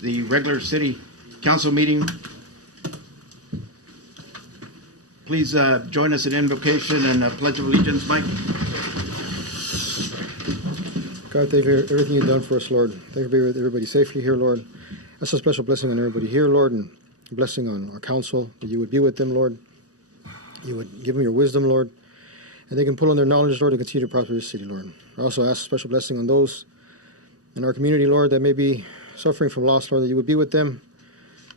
the regular city council meeting. Please join us in invocation and pledge of allegiance, Mike. God, thank you for everything you've done for us, Lord. Thank you for being with everybody safely here, Lord. That's a special blessing on everybody here, Lord, and a blessing on our council, that you would be with them, Lord. You would give them your wisdom, Lord, and they can pull on their knowledge, Lord, to continue to prosper this city, Lord. I also ask a special blessing on those in our community, Lord, that may be suffering from loss, Lord, that you would be with them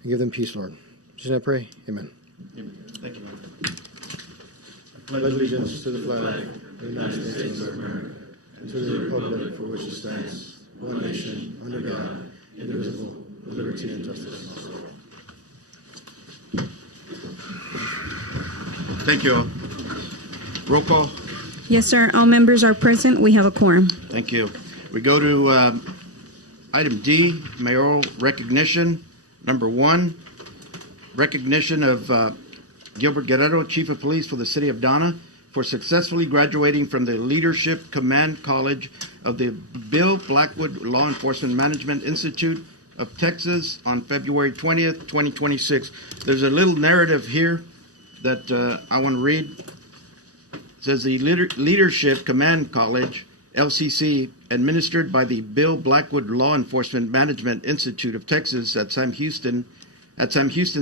and give them peace, Lord. In Jesus' name I pray, amen. Amen. Thank you, Lord. I pledge allegiance to the flag of the United States of America and to the republic for which it stands, one nation, under God, indivisible, with liberty and justice for all. Thank you all. Roll call. Yes, sir. All members are present. We have a quorum. Thank you. We go to item D, mayoral recognition. Number 1, recognition of Gilbert Guerrero, Chief of Police for the City of Donna, for successfully graduating from the Leadership Command College of the Bill Blackwood Law Enforcement Management Institute of Texas on February 20th, 2026. There's a little narrative here that I want to read. It says the Leadership Command College, LCC, administered by the Bill Blackwood Law Enforcement Management Institute of Texas at Sam Houston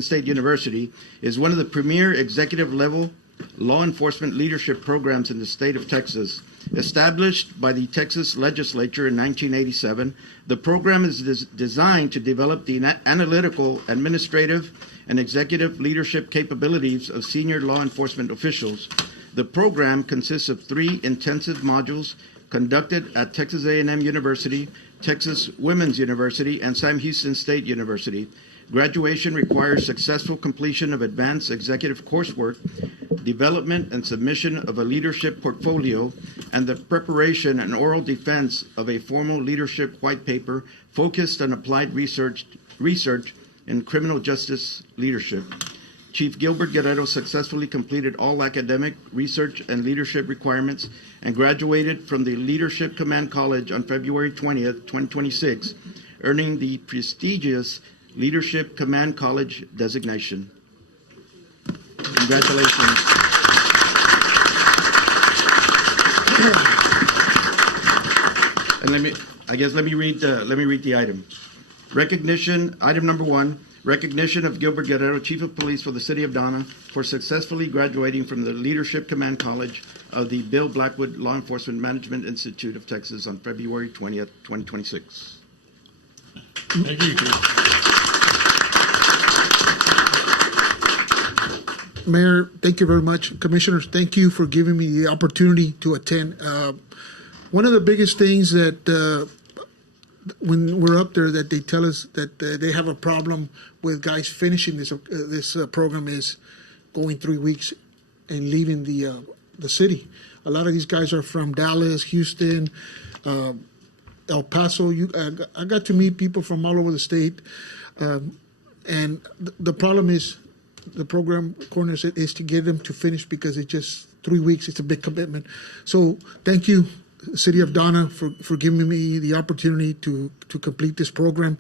State University, is one of the premier executive level law enforcement leadership programs in the state of Texas. Established by the Texas legislature in 1987, the program is designed to develop the analytical, administrative, and executive leadership capabilities of senior law enforcement officials. The program consists of 3 intensive modules conducted at Texas A&M University, Texas Women's University, and Sam Houston State University. Graduation requires successful completion of advanced executive coursework, development and submission of a leadership portfolio, and the preparation and oral defense of a formal leadership white paper focused on applied research in criminal justice leadership. Chief Gilbert Guerrero successfully completed all academic, research, and leadership requirements and graduated from the Leadership Command College on February 20th, 2026, earning the prestigious Leadership Command College designation. Congratulations. And let me read the item. Recognition, item number 1, recognition of Gilbert Guerrero, Chief of Police for the City of Donna, for successfully graduating from the Leadership Command College of the Bill Blackwood Law Enforcement Management Institute of Texas on February 20th, 2026. Thank you. Mayor, thank you very much. Commissioners, thank you for giving me the opportunity to attend. One of the biggest things that when we're up there that they tell us that they have a problem with guys finishing this program is going 3 weeks and leaving the city. A lot of these guys are from Dallas, Houston, El Paso. I got to meet people from all over the state, and the problem is the program corners is to get them to finish because it's just 3 weeks. It's a big commitment. So thank you, City of Donna, for giving me the opportunity to complete this program.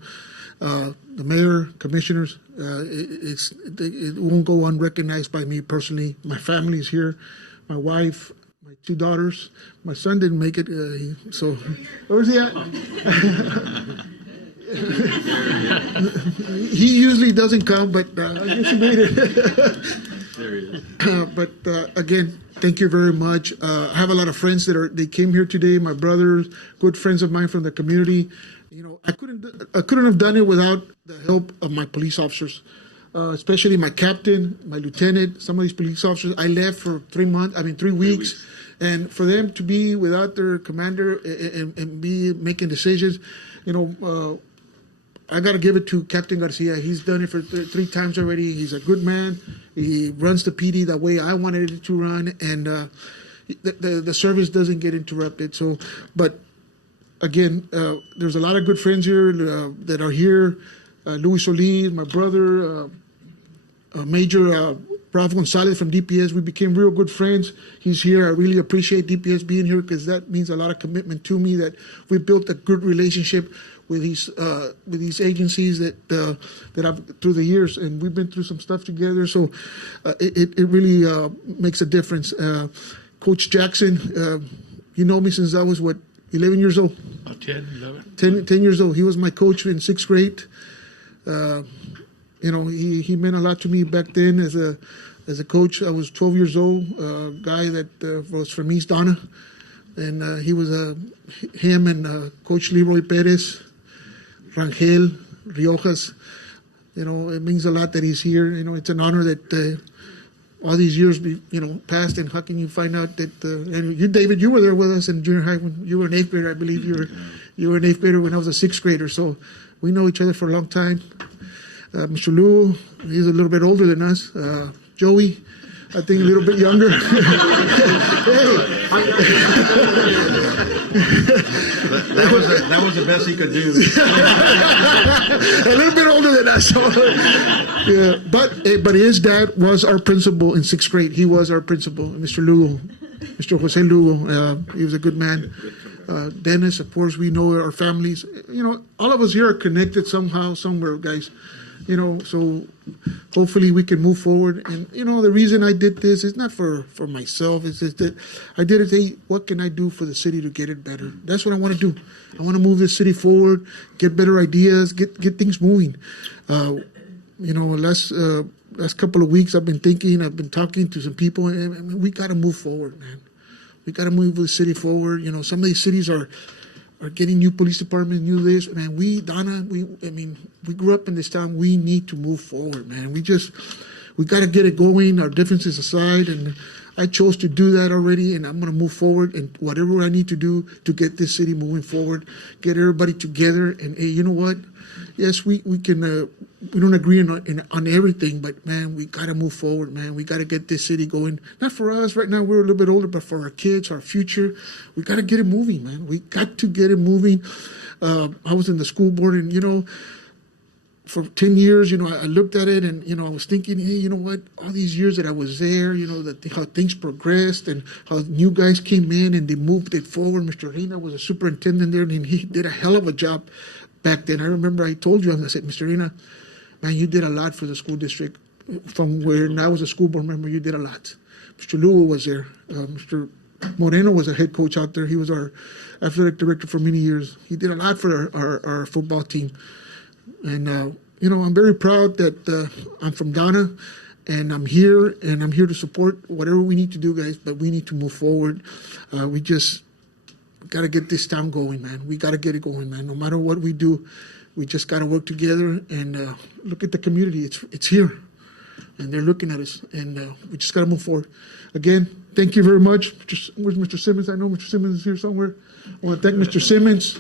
The mayor, commissioners, it won't go unrecognized by me personally. My family is here, my wife, my 2 daughters. My son didn't make it, so where's he at? He usually doesn't come, but I guess he made it. There he is. But again, thank you very much. I have a lot of friends they came here today. My brothers, good friends of mine from the community. You know, I couldn't have done it without the help of my police officers, especially my captain, my lieutenant. Some of these police officers, I left for 3 weeks. And for them to be without their commander and be making decisions, you know, I got to give it to Captain Garcia. He's done it for 3 times already. He's a good man. He runs the PD the way I wanted it to run, and the service doesn't get interrupted. So, but again, there's a lot of good friends here that are here. Luis Solis, my brother, Major Ralph Gonzalez from DPS. We became real good friends. He's here. I really appreciate DPS being here because that means a lot of commitment to me, that we built a good relationship with these agencies that I've through the years, and we've been through some stuff together. So it really makes a difference. Coach Jackson, you know me since I was 11 years old. About 10, 11. 10 years old. He was my coach in sixth grade. You know, he meant a lot to me back then as a coach. I was 12 years old. A guy that was from East Donna, and he was him and Coach Leroy Perez, Rangel, Riojas. You know, it means a lot that he's here. You know, it's an honor that all these years passed, and how can you find out that? And you, David, you were there with us in junior high when you were an eighth grader, I believe. You were an eighth grader when I was a sixth grader. So we know each other for a long time. Mr. Lugo, he's a little bit older than us. Joey, I think a little bit younger. That was the best he could do. A little bit older than us. So, yeah, but his dad was our principal in sixth grade. He was our principal, Mr. Lugo, Mr. Jose Lugo. He was a good man. Dennis, of course, we know our families. You know, all of us here are connected somehow, somewhere, guys. You know, so hopefully we can move forward. And, you know, the reason I did this is not for myself. It's just that I did it, hey, what can I do for the city to get it better? That's what I want to do. I want to move this city forward, get better ideas, get things moving. You know, last couple of weeks I've been talking to some people, and we got to move forward, man. We got to move the city forward. You know, some of these cities are getting new police departments, new this. Man, Donna, we grew up in this town. We need to move forward, man. We got to get it going, our differences aside. And I chose to do that already, and I'm going to move forward and whatever I need to do to get this city moving forward, get everybody together. And hey, you know what? Yes, we can. We don't agree on everything, but man, we got to move forward, man. We got to get this city going. Not for us right now; we're a little bit older, but for our kids, our future, we got to get it moving, man. We got to get it moving. I was in the school board, and you know, for 10 years, you know, I looked at it, and you know, I was thinking, hey, you know what? All these years that I was there, you know, how things progressed and how new guys came in and they moved it forward. Mr. Reina was a superintendent there, and he did a hell of a job back then. I remember I told you, I said, Mr. Reina, man, you did a lot for the school district. From when I was a school board member, you did a lot. Mr. Lugo was there. Mr. Moreno was a head coach out there. He was our athletic director for many years. He did a lot for our football team. And, you know, I'm very proud that I'm from Donna, and I'm here to support whatever we need to do, guys, but we need to move forward. We just got to get this town going, man. We got to get it going, man. No matter what we do, we just got to work together and look at the community. It's here, and they're looking at us, and we just got to move forward. Again, thank you very much. Where's Mr. Simmons? I know Mr. Simmons is here somewhere. I want to thank Mr. Simmons,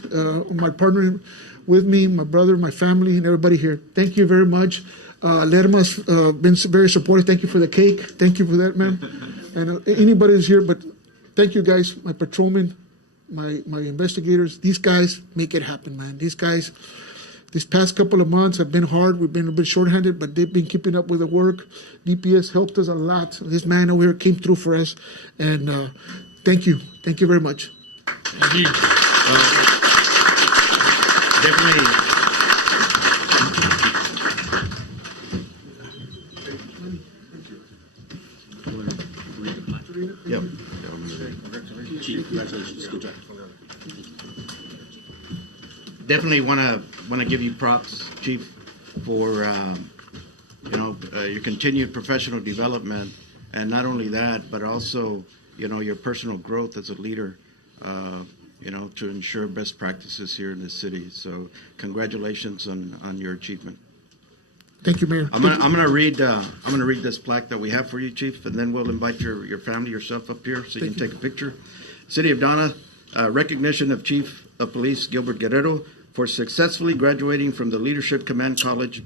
my partner with me, my brother, my family, and everybody here. Thank you very much. Lerma's been very supportive. Thank you for the cake. Thank you for that, man. And anybody who's here, but thank you guys, my patrolmen, my investigators. These guys make it happen, man. These guys, this past couple of months have been hard. We've been a bit shorthanded, but they've been keeping up with the work. DPS helped us a lot. This man over here came through for us, and thank you. Thank you very much. Thank you. Definitely. Yep. Chief, congratulations. Good job. Definitely want to give you props, Chief, for your continued professional development, and not only that, but also your personal growth as a leader. To ensure best practices here in the city. So congratulations on your achievement. Thank you, Mayor. I'm gonna read this plaque that we have for you, Chief, and then we'll invite your family, yourself up here so you can take a picture. City of Donna, recognition of Chief of Police Gilbert Guerrero for successfully graduating from the Leadership Command College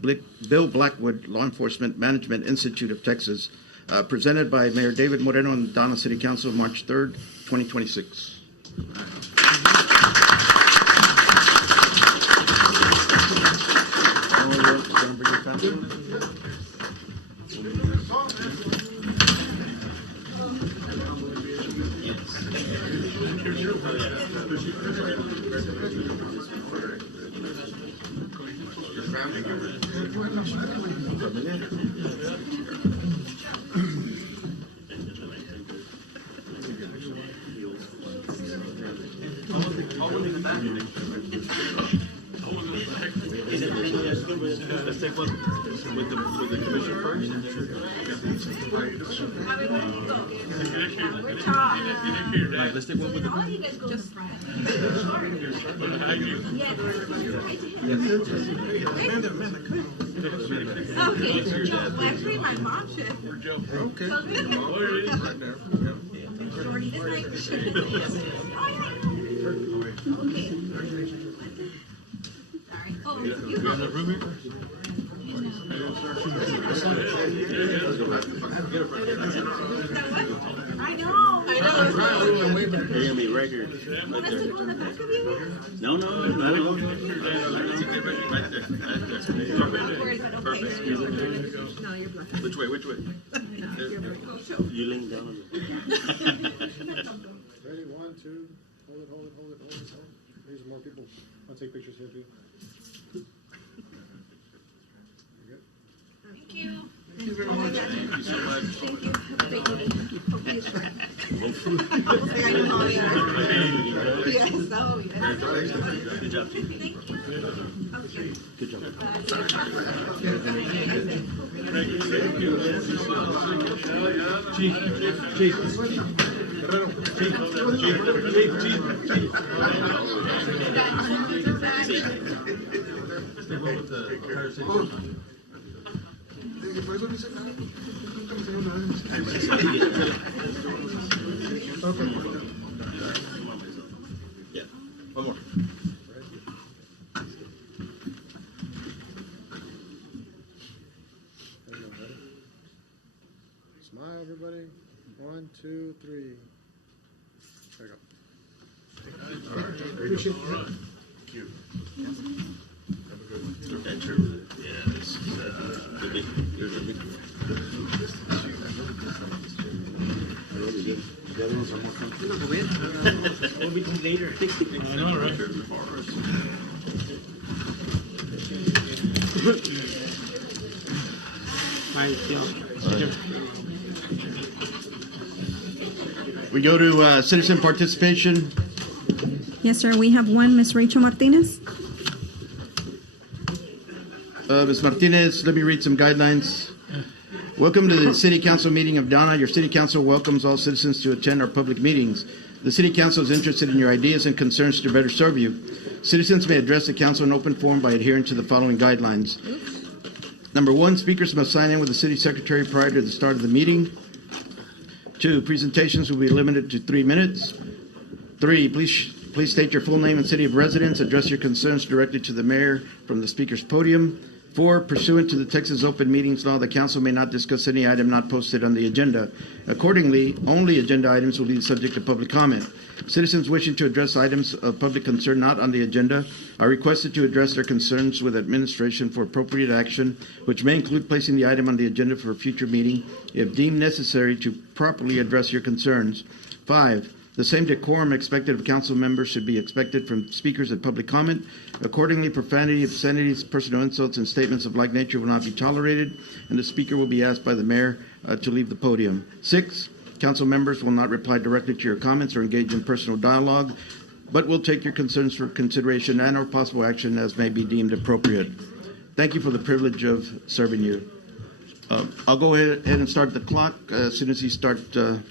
Bill Blackwood Law Enforcement Management Institute of Texas, presented by Mayor David Moreno and Donna City Council, March 3rd, 2026. Gonna bring your family? Let's take one with the commission first. Right, let's take one with the. Actually, my mom should. Okay. I know. They're gonna be records. Want us to go in the back of you? No, not at all. Right there. Perfect. No, you're blessed. Which way? You lean down on Ready, 1, 2, hold it. Here's more people. I'll take pictures here too. Thank you. Thank you so much. Thank you. Have a great day. Hopefully I know how you are. Yes, oh, yes. Good job, Chief. Thank you. Okay. Good job. Yeah, one more. Smile, everybody. 1, 2, 3. There you go. Appreciate it. Yeah, this is the big. Here's a big. We'll be later. I know, right? We go to citizen participation. Yes, sir. We have one, Ms. Rachel Martinez. Ms. Martinez, let me read some guidelines. Welcome to the City Council meeting of Donna. Your City Council welcomes all citizens to attend our public meetings. The City Council is interested in your ideas and concerns to better serve you. Citizens may address the Council in open forum by adhering to the following guidelines. Number 1, speakers must sign in with the City Secretary prior to the start of the meeting. 2, presentations will be limited to 3 minutes. 3, please state your full name and city of residence. Address your concerns directly to the mayor from the speaker's podium. 4, pursuant to the Texas Open Meetings Law, the council may not discuss any item not posted on the agenda. Accordingly, only agenda items will be subject to public comment. Citizens wishing to address items of public concern not on the agenda are requested to address their concerns with administration for appropriate action, which may include placing the item on the agenda for a future meeting if deemed necessary to properly address your concerns. 5, the same decorum expected of council members should be expected from speakers at public comment. Accordingly, profanity, obscenities, personal insults, and statements of like nature will not be tolerated, and the speaker will be asked by the mayor to leave the podium. 6, council members will not reply directly to your comments or engage in personal dialogue, but will take your concerns for consideration and or possible action as may be deemed appropriate. Thank you for the privilege of serving you. I'll go ahead and start the clock as soon as you start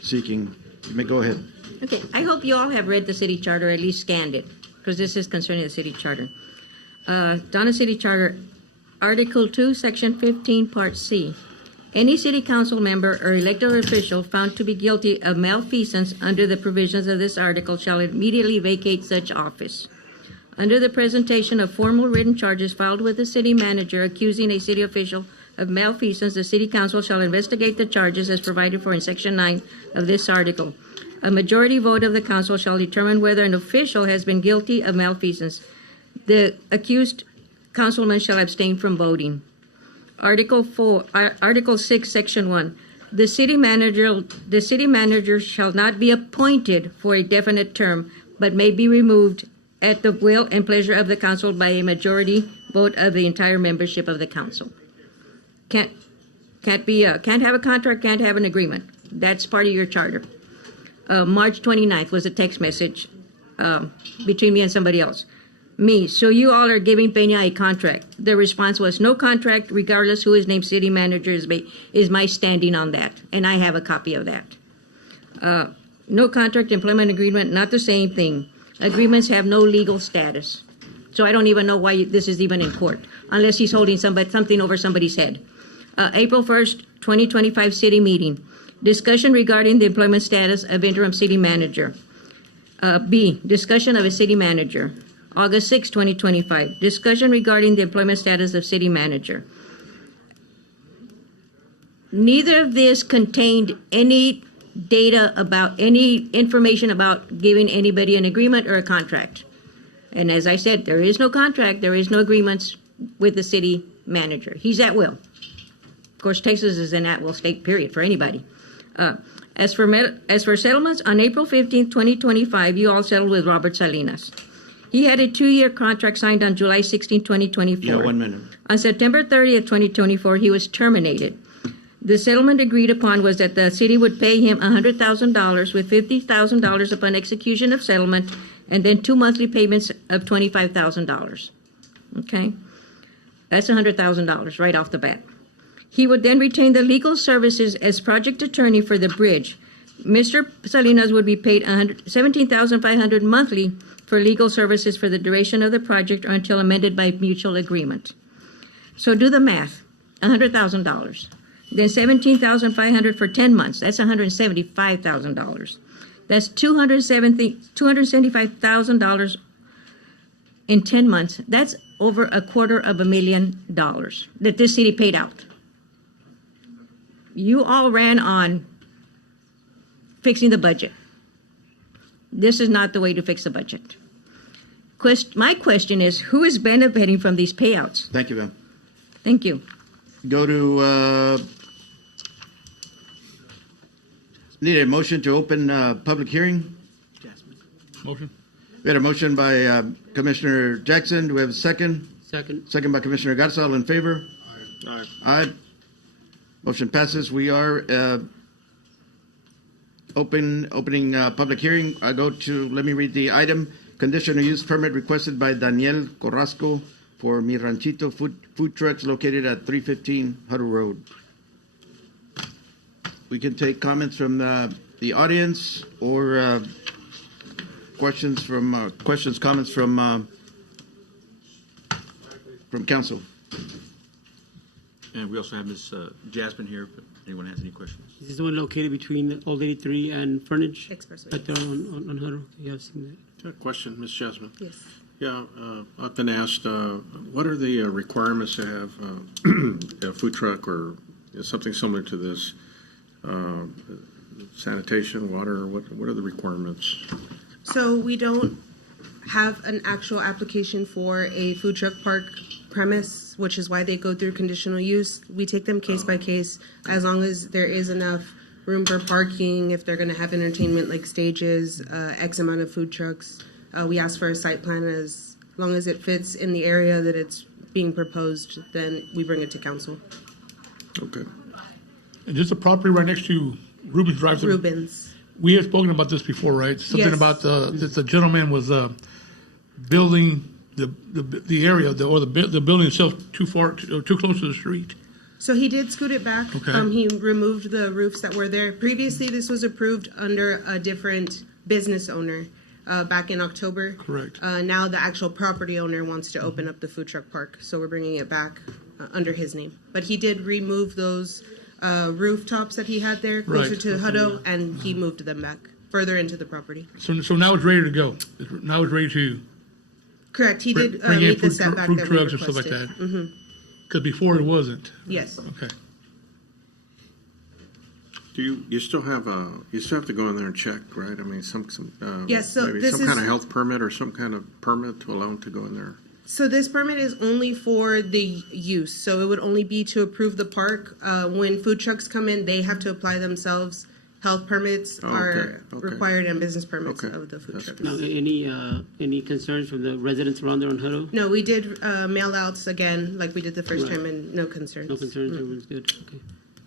seeking. You may go ahead. Okay, I hope you all have read the city charter, or at least scanned it, because this is concerning the city charter. Donna City Charter, Article 2, Section 15, Part C. Any city council member or elected official found to be guilty of malfeasance under the provisions of this article shall immediately vacate such office. Under the presentation of formal written charges filed with the city manager accusing a city official of malfeasance, the city council shall investigate the charges as provided for in Section 9 of this article. A majority vote of the council shall determine whether an official has been guilty of malfeasance. The accused councilman shall abstain from voting. Article 6, Section 1. The city manager shall not be appointed for a definite term, but may be removed at the will and pleasure of the council by a majority vote of the entire membership of the council. Can't have a contract, can't have an agreement. That's part of your charter. March 29th was a text message between me and somebody else. Me, so you all are giving Peña a contract. The response was no contract, regardless who is named city manager is my standing on that, and I have a copy of that. No contract, employment agreement, not the same thing. Agreements have no legal status. So I don't even know why this is even in court, unless he's holding something over somebody's head. April 1st, 2025 city meeting. Discussion regarding the employment status of interim city manager. B, discussion of a city manager. August 6, 2025, discussion regarding the employment status of city manager. Neither of this contained any data about any information about giving anybody an agreement or a contract. And as I said, there is no contract, there is no agreements with the city manager. He's at will. Of course, Texas is an at-will state, period, for anybody. As for settlements, on April 15, 2025, you all settled with Robert Salinas. He had a 2-year contract signed on July 16, 2024. Yeah, 1 minute. On September 30th, 2024, he was terminated. The settlement agreed upon was that the city would pay him $100,000 with $50,000 upon execution of settlement, and then 2 monthly payments of $25,000. Okay? That's $100,000 right off the bat. He would then retain the legal services as project attorney for the bridge. Mr. Salinas would be paid $17,500 monthly for legal services for the duration of the project or until amended by mutual agreement. So do the math, $100,000. Then $17,500 for 10 months, that's $175,000. That's $275,000 in 10 months. That's over $250,000 that this city paid out. You all ran on fixing the budget. This is not the way to fix the budget. My question is, who is benefiting from these payouts? Thank you, ma'am. Thank you. Go to, need a motion to open public hearing. Motion. We had a motion by Commissioner Jackson. Do we have a second? Second. Second by Commissioner Garza. All in favor? Aye. Aye. Motion passes. We are opening public hearing. Let me read the item. Conditional use permit requested by Daniel Corrasco for Mi Ranchito food trucks located at 315 Huddle Road. We can take comments from the audience or comments from council. And we also have Ms. Jasmine here, if anyone has any questions. Is this the one located between Old 83 and Furnish? Expressway. Right there on Huddle? You have seen that? Question, Ms. Jasmine. Yes. Yeah, I've been asked, what are the requirements to have a food truck or something similar to this? Sanitation, water, what are the requirements? So we don't have an actual application for a food truck park premise, which is why they go through conditional use. We take them case by case, as long as there is enough room for parking, if they're going to have entertainment like stages, X amount of food trucks. We ask for a site plan. As long as it fits in the area that it's being proposed, then we bring it to council. Okay. And just a property right next to Rubens Drive. Rubens. We have spoken about this before, right? Something Yes. about that the gentleman was building the area or the building itself too close to the street. So he did scoot it back. Okay. He removed the roofs that were there. Previously, this was approved under a different business owner back in October. Correct. Now the actual property owner wants to open up the food truck park, so we're bringing it back under his name. But he did remove those rooftops that he had there closer Right. to Hutto, and he moved them back further into the property. So now it's ready to go. Now it's ready to Correct. He did bring in meet the food setback that we trucks and stuff like requested. that. Because before it wasn't. Yes. Okay. Do you still have to go in there and check, right? I mean, Yes, so maybe this some kind is- of health permit or some kind of permit to allow them to go in there. So this permit is only for the use, so it would only be to approve the park. When food trucks come in, they have to apply themselves Health permits Oh, are okay. required and business permits Okay. of the food That's trucks. Now, any concerns from the residents around there on Hutto? No, we did mail outs again, like we did the first Right. time, and no concerns. No concerns, everyone's good, okay.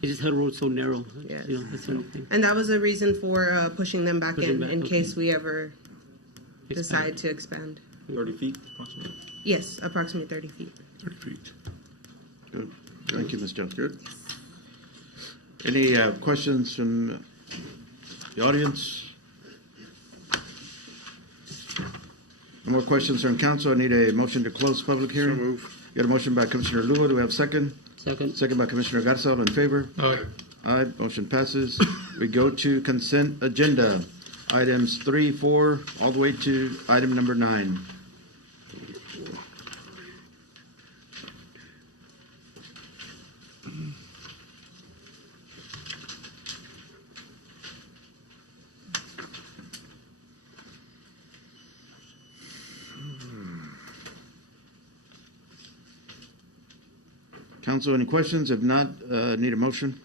It's just Hutto Road's so narrow, Yes. you know, that's the only thing. And that was a reason for pushing them back Pushing in back, okay. case we ever It's decide bad. to expand. 30 feet approximately. Yes, approximately 30 feet. 30 feet. Good. Thank you, Ms. Jones. Good. Any questions from the audience? No more questions from council. I need a motion to close public hearing. Got a motion by Commissioner Lua. Do we have a second? Second, Second by Commissioner Garza. All in favor? Aye. Aye. Motion passes. We go to consent agenda. Items 3, 4, all the way to item number 9. Council, any questions? If not, need a motion?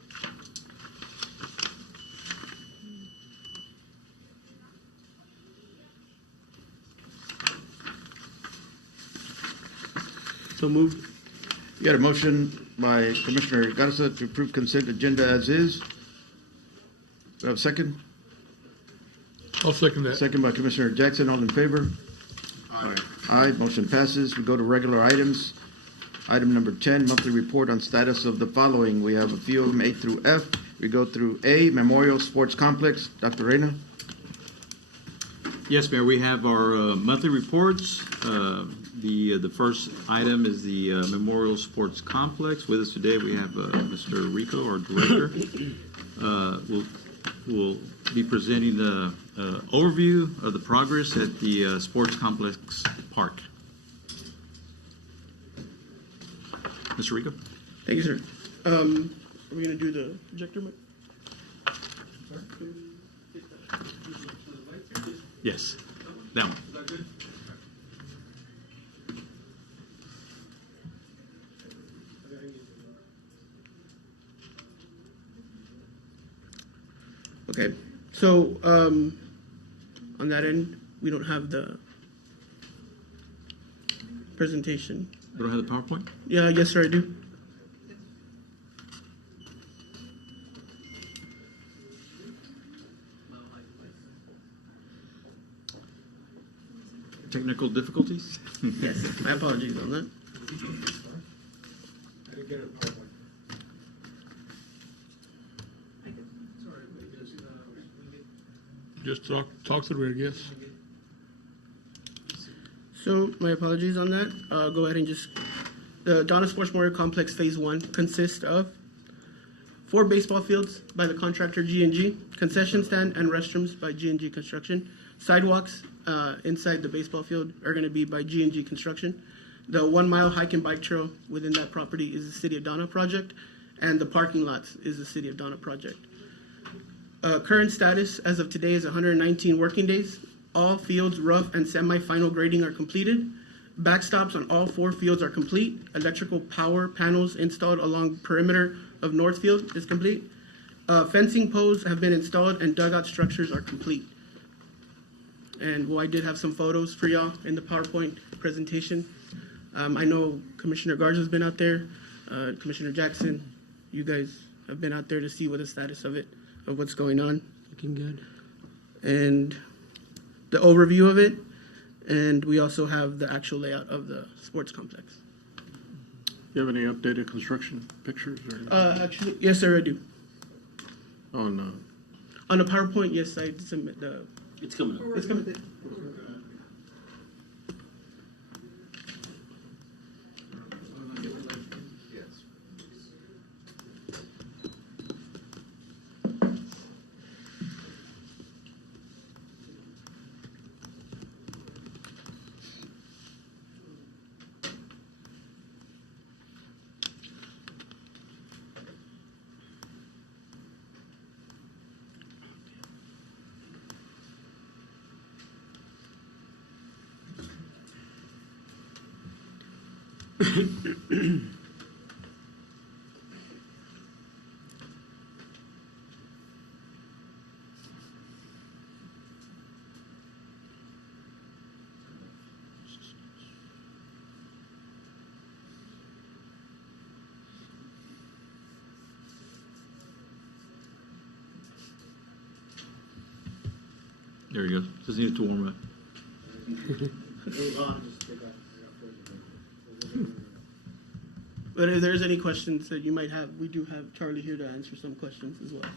so moved. You got a motion by Commissioner Garza to approve consent agenda as is. Do I have a second? I'll second that. Second by Commissioner Jackson. All in favor? Aye. Aye. Motion passes. We go to regular items. Item number 10, monthly report on status of the following. We have a few of them, A through F. We go through A, Memorial Sports Complex. Dr. Reyna? Yes, Mayor, we have our monthly reports. The first item is the Memorial Sports Complex. With us today, we have Mr. Rico, our director. We'll be presenting the overview of the progress at the Sports Complex Park. Mr. Rico? Thank you, sir. Are we gonna do the projector mic? Yes, that one. Okay, so, on that end, we don't have the presentation. We don't have the PowerPoint? Yeah, yes, sir, I do. Technical difficulties? Yes, my apologies on that. Just talk through it, I guess. So, my apologies on that. Go ahead and just, the Donna Sports Memorial Complex Phase 1 consists of 4 baseball fields by the contractor G&G, concession stand and restrooms by G&G Construction. Sidewalks inside the baseball field are going to be by G&G Construction. The 1 mile hike and bike trail within that property is the City of Donna project, and the parking lots is the City of Donna project. Current status as of today is 119 working days. All fields, rough and semi-final grading are completed. Backstops on all 4 fields are complete. Electrical power panels installed along perimeter of North Field is complete. Fencing posts have been installed and dugout structures are complete. And well, I did have some photos for y'all in the PowerPoint presentation. I know Commissioner Garza's been out there, Commissioner Jackson, you guys have been out there to see what the status of it, of what's going on. Looking good. And the overview of it, and we also have the actual layout of the sports complex. You have any updated construction pictures or Actually, yes, sir, I do. on, On the PowerPoint, yes, I submit the. It's coming up. It's coming. There you go. Just needed to warm up. But if there's any questions that you might have, we do have Charlie here to answer some questions as well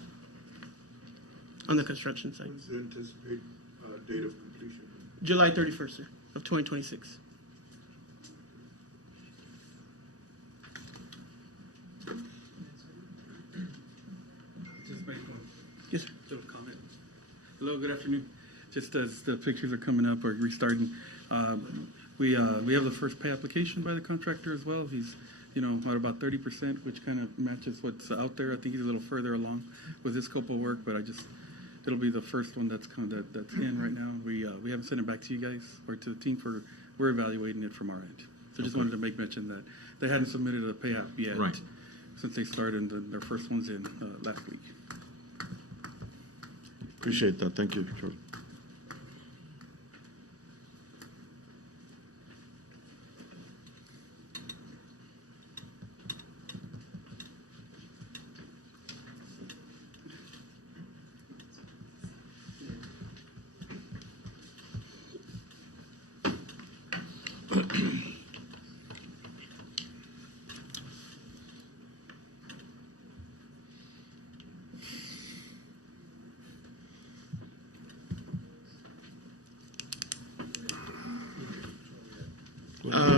on the construction site. What's the anticipated date of completion? July 31st, sir, of 2026. Just make one Yes, sir. little comment. Hello, good afternoon. Just as the pictures are coming up or restarting, we have the first pay application by the contractor as well. He's, at about 30%, which kind of matches what's out there. I think he's a little further along with his scope of work, but it'll be the first one that's that's in right now. We haven't sent it back to you guys or to the team we're evaluating it from our end. So just wanted to make mention that they hadn't submitted a pay app yet. Right. Since they started, and their first one's in last week. Appreciate that. Thank you, George.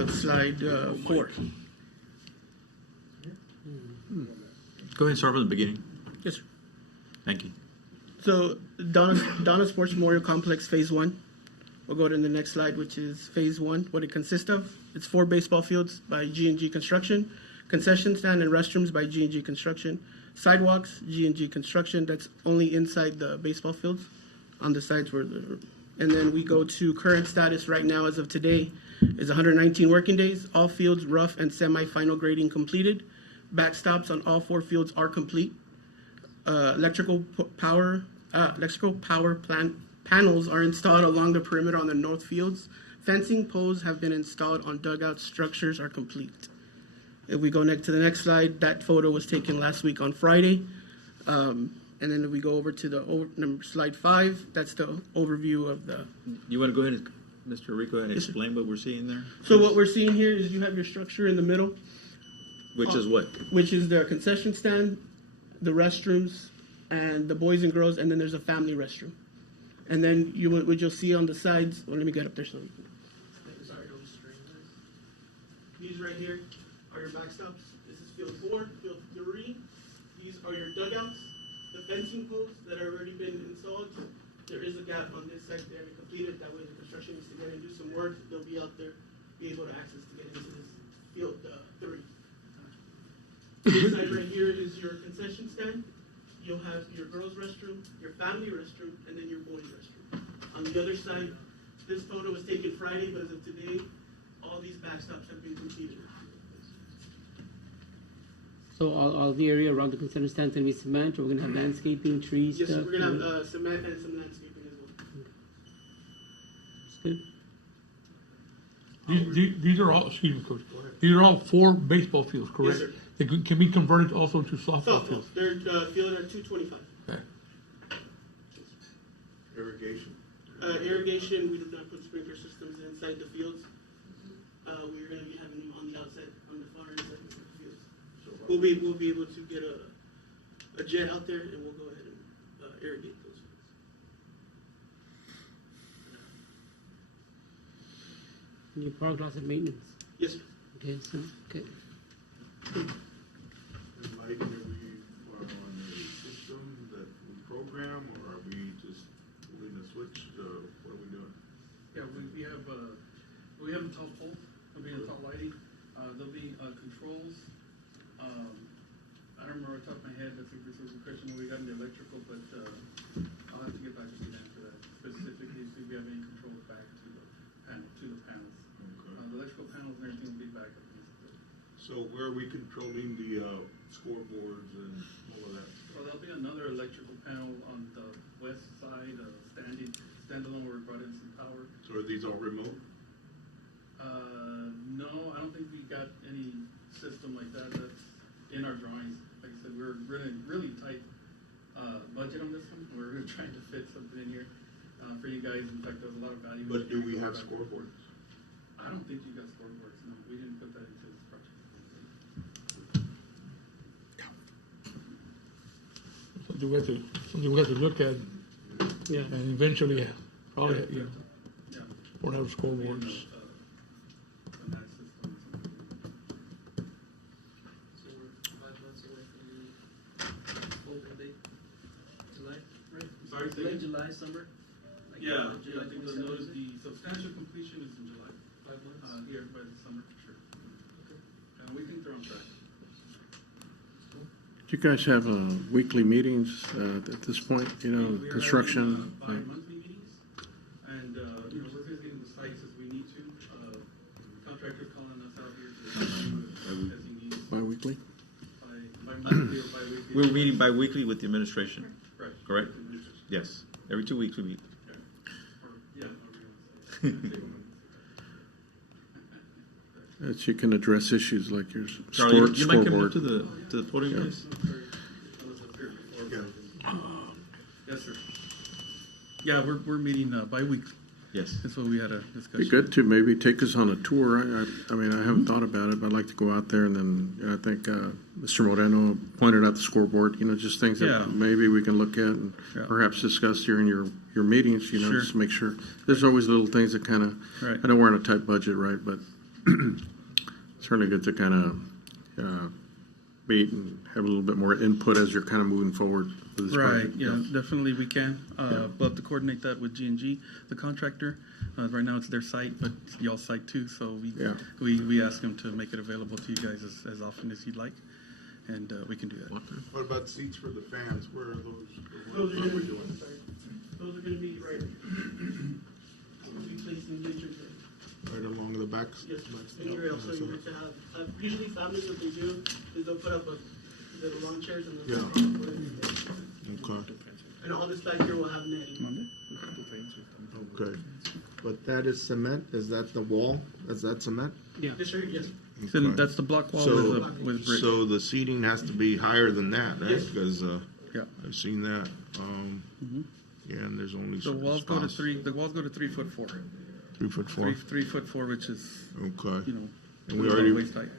Slide 4. Go ahead and start from the beginning. Yes, sir. Thank you. So Donna Sports Memorial Complex Phase 1. We'll go to the next slide, which is Phase 1, what it consists of. It's 4 baseball fields by G&G Construction, concession stand and restrooms by G&G Construction, sidewalks, G&G Construction, that's only inside the baseball fields, on the sides and then we go to current status right now as of today is 119 working days, all fields rough and semi-final grading completed. Backstops on all 4 fields are complete. Electrical power plant panels are installed along the perimeter on the north fields. Fencing poles have been installed on dugout structures are complete. If we go next to the next slide, that photo was taken last week on Friday. And then if we go over to the slide 5, that's the overview of the. You want to go ahead, Mr. Rico, and explain what we're seeing there? So what we're seeing here is you have your structure in the middle. Which is what? Which is the concession stand, the restrooms, and the boys and girls, and then there's a family restroom. And then what you'll see on the sides, well, let me get up there so you can. Sorry, don't strain this. These right here are your backstops. This is field 4, field 3. These are your dugouts, the fencing posts that have already been installed. There is a gap on this side they haven't completed. That way the construction needs to get in and do some work. They'll be out there, be able to access to get into this field 3. This side right here is your concession stand. You'll have your girls' restroom, your family restroom, and then your boys' restroom. On the other side, this photo was taken Friday, but as of today, all these backstops have been completed. So all the area around the concession stand can be cement, or we're gonna have landscaping, trees, Yes, stuff? we're gonna have cement and some landscaping as well. That's good. These are all, excuse me, Coach, these are all 4 baseball fields, correct? Yes, sir. They can be converted also to softball Softball, fields. they're fielded at 225. Okay. Irrigation. Irrigation, we do not put sprinkler systems inside the fields. We're gonna be having them on the outside, on the far inside of the fields. We'll be able to get a jet out there and we'll go ahead and irrigate those fields. New park lots of maintenance. Yes, sir. Okay, so, okay. Mike, are we on a system that we program, or are we just moving the switch? What are we doing? Yeah, we have the tall poles, there'll be the tall lighting, there'll be controls. I don't remember off the top of my head, that's a question when we got in the electrical, but I'll have to get back to you for that specifically, see if we have any controls back to the panels. Okay. The electrical panels and everything will be back up. So where are we controlling the scoreboards and all of that? Well, there'll be another electrical panel on the west side, standalone, where we brought in some power. So are these all remote? No, I don't think we got any system like that. That's in our drawings. Like I said, we're really tight budget on this one. We're trying to fit something in here. for you guys. In fact, there's a lot of value. But do we have scoreboards? I don't think you got scoreboards. No, we didn't put that into this project. Something we have to look at, Yeah. and eventually, probably, Yeah. won't have scoreboards. An access point. So we're 5 months away from the open date, July, right? Sorry, say Late again? July, summer? Like Yeah, July I think the 27th, notice, is it? the substantial completion is in July, 5 months? here by the summer for sure. And we think they're on track. Do you guys have weekly meetings at this point, you know, We are construction? having, bi-monthly meetings, and, you know, we're visiting the sites as we need to. Contractors calling us out here to, as he needs, Bi-weekly? by monthly or bi-weekly. We're meeting bi-weekly with the administration, Right. correct? Yes, every 2 weeks we meet. Or, yeah, however you want to say it. That you can address issues like your Charlie, you might come up scoreboard. to the podium, please. Yes, sir. Yeah, we're meeting bi-weekly. Yes. That's what we had a discussion. Be good to maybe take us on a tour. I mean, I haven't thought about it, but I'd like to go out there and then, you know, I think Mr. Moreno pointed out the scoreboard, you know, just things Yeah. that maybe we can look at and Yeah. perhaps discuss during your meetings, you know, Sure. just to make sure. There's always little things that kind of, Right. I know we're on a tight budget, right, but certainly good to kind of meet and have a little bit more input as you're kind of moving forward with this Right, project. yeah, definitely we can. We'll have to coordinate that with G&G, the contractor. Right now it's their site, but it's y'all's site too, so we ask them to make it available to you guys as often as you'd like, and we can do that. What about seats for the fans? Where are those? Those are What are we gonna, doing? those are gonna be right. We'll be placing bleachers there. Right along the backs? Yes, anywhere else, so you have to have, usually families, what they do is they'll put up the lawn chairs and they'll. Okay. And all this back here will have netting. Okay. But that is cement? Is that the wall? Is that cement? Yeah. Yes, sir, yes. So Okay. that's the block wall So, with brick. so the seating has to be higher than that, right? Yes. Because, Yeah. I've seen that. Yeah, and there's only The certain walls go to spots. 3'4". 3'4". 3'4", which is, Okay. you know, And we about already, waist height.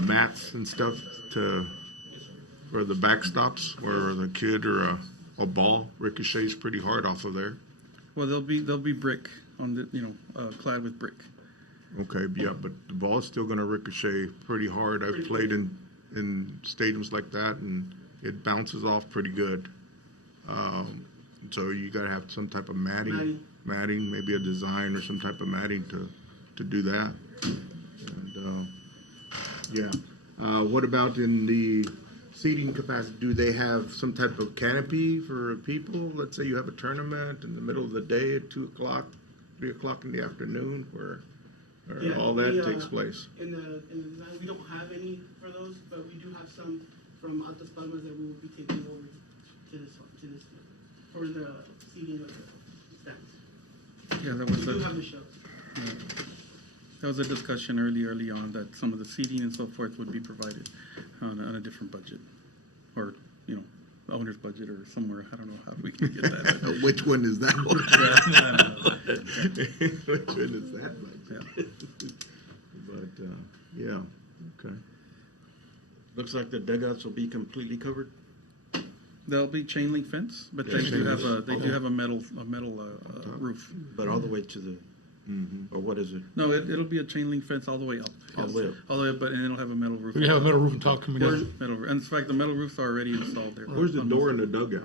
mats and stuff for the backstops where the kid or a ball ricochets pretty hard off of there. Well, they'll be brick on the, you know, clad with brick. Okay, yeah, but the ball is still gonna ricochet pretty hard. I've played in stadiums like that and it bounces off pretty good. So you gotta have some type of matting, maybe a design or some type of matting to do that. And, yeah. What about in the seating capacity? Do they have some type of canopy for people? Let's say you have a tournament in the middle of the day at 2 o'clock, 3 o'clock in the afternoon, where Yeah, all that we, takes place. In the design, we don't have any for those, but we do have some from Altas Palmas that we will be taking over to this for the seating of the stands. Yeah, that We was do a, have the shelves. that was a discussion early on that some of the seating and so forth would be provided on a different budget, or, you know, owner's budget or somewhere. I don't know how we can get that. Which one is that one? Yeah. Which one is that one? Yeah. But, yeah, okay. Looks like the dugouts will be completely covered. There'll be chain link fence, but Yeah, they do chain have link. a metal roof. But all the way to the, or what is it? No, it'll be a chain link fence all the way up. All the way up. All the way up, but and it'll have a metal roof. We have a metal roof on top coming down. Metal, and in fact, the metal roofs are already installed there. Where's the door in the dugout?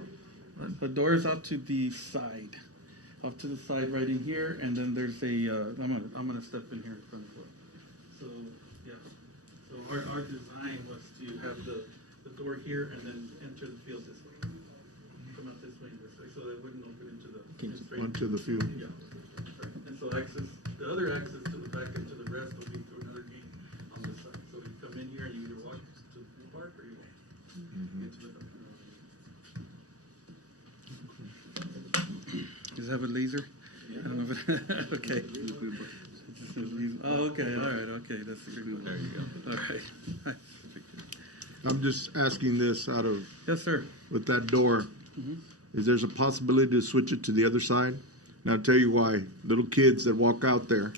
The door is out to the side, up to the side right in here, and then there's a. I'm gonna step in here in front of it. So yeah, so our design was to have the door here and then enter the field this way. Come out this way and this way, so it wouldn't open into the. Onto the field. Yeah. Right. And so the other access to the back and to the rest will be through another gate on this side. So you come in here and you either walk to the park or you walk into the. Does it have a laser? I don't know if it, okay. Oh, okay, all right, okay, that's a good one. There you go. All right. I'm just asking this out of, Yes, sir. with that door, is there's a possibility to switch it to the other side. And I'll tell you why. Little kids that walk out there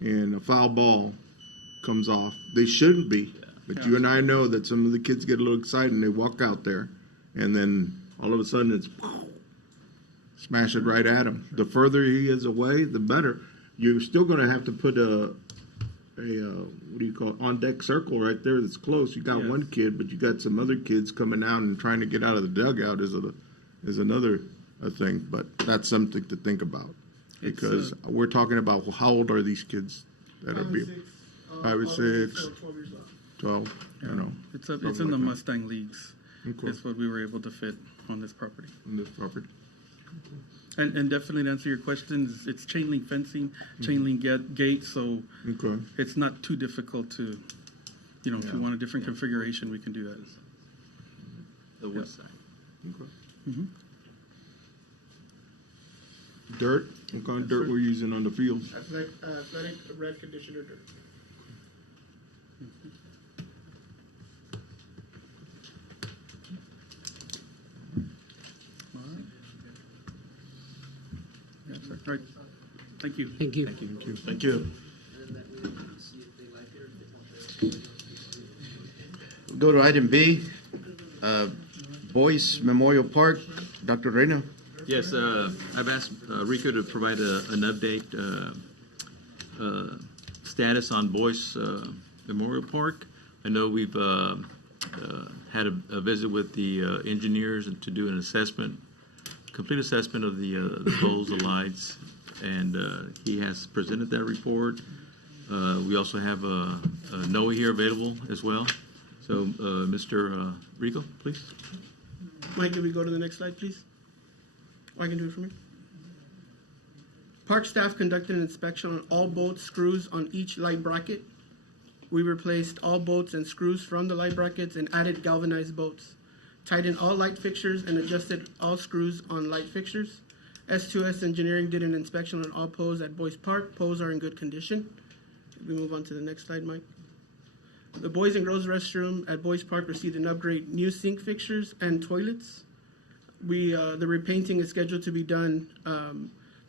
and a foul ball comes off, they shouldn't be. But you and I know that some of the kids get a little excited and they walk out there, and then all of a sudden it's smash it right at him. The further he is away, the better. You're still going to have to put a what do you call it, on deck circle right there that's close. You got one kid, but you got some other kids coming out and trying to get out of the dugout is another thing. But that's something to think about, because we're talking about, well, how old are these kids that are being 5 or 6, 12? You know, it's in the Mustang leagues. Okay. It's what we were able to fit on this property. And definitely to answer your questions, it's chain link fencing, chain link gate, so it's not too difficult to, if you want a different configuration, we can do that. The west side. Dirt? What kind of dirt we're using on the field? Athletic red conditioner dirt. All right. Thank you. Thank you. Thank you. We'll go to item B, Boyce Memorial Park. Dr. Reyna. Yes, I've asked Rico to provide an update status on Boyce Memorial Park. I know we've had a visit with the engineers to do an assessment, complete assessment of the poles, the lights, and he has presented that report. We also have Noe here available as well. So, Mr. Rico, please. Mike, can we go to the next slide, please? Or I can do it for me. Park staff conducted an inspection on all bolts, screws on each light bracket. We replaced all bolts and screws from the light brackets and added galvanized bolts. Tightened all light fixtures and adjusted all screws on light fixtures. S2S Engineering did an inspection on all poles at Boyce Park. Poles are in good condition. We move on to the next slide, Mike. The Boys and Girls restroom at Boyce Park received an upgrade, new sink fixtures and toilets. The repainting is scheduled to be done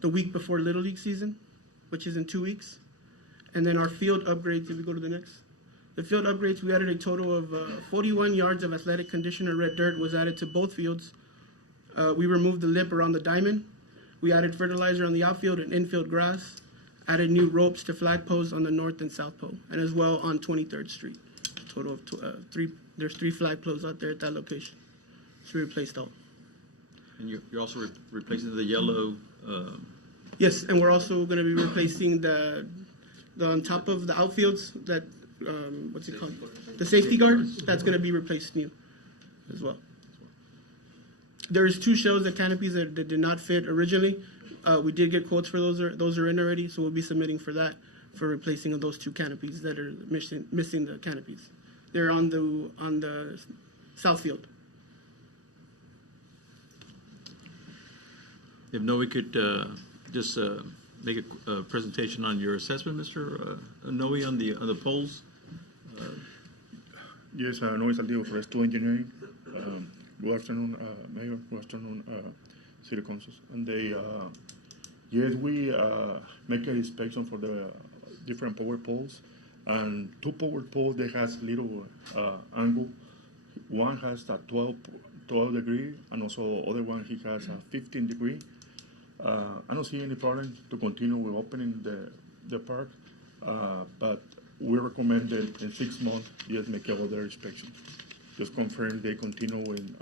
the week before Little League season, which is in 2 weeks. And then our field upgrades, if we go to the next. The field upgrades, we added a total of 41 yards of athletic conditioner red dirt was added to both fields. We removed the lip around the diamond. We added fertilizer on the outfield and infield grass. Added new ropes to flag posts on the north and south pole, and as well on 23rd Street. A total of there's 3 flag posts out there at that location. So we replaced all. And you're also replacing the yellow. Yes, and we're also going to be replacing the on top of the outfields, that what's it called? The safety guard. That's going to be replaced new as well. There's 2 shelves of canopies that did not fit originally. We did get quotes for those. Those are in already, so we'll be submitting for that, for replacing of those 2 canopies that are missing the canopies. They're on the south field. If no, we could just make a presentation on your assessment, Mr. Noe, on the poles. Yes, Noe Saldigo for S2 Engineering. Good afternoon, Mayor. Good afternoon, City Council. And yes, we make an inspection for the different power poles. And 2 power poles, they has little angle. One has a 12 degree, and also other one he has a 15 degree. I don't see any problem to continue with opening the park, but we recommend that in 6 months, just make another inspection. Just confirm they continue in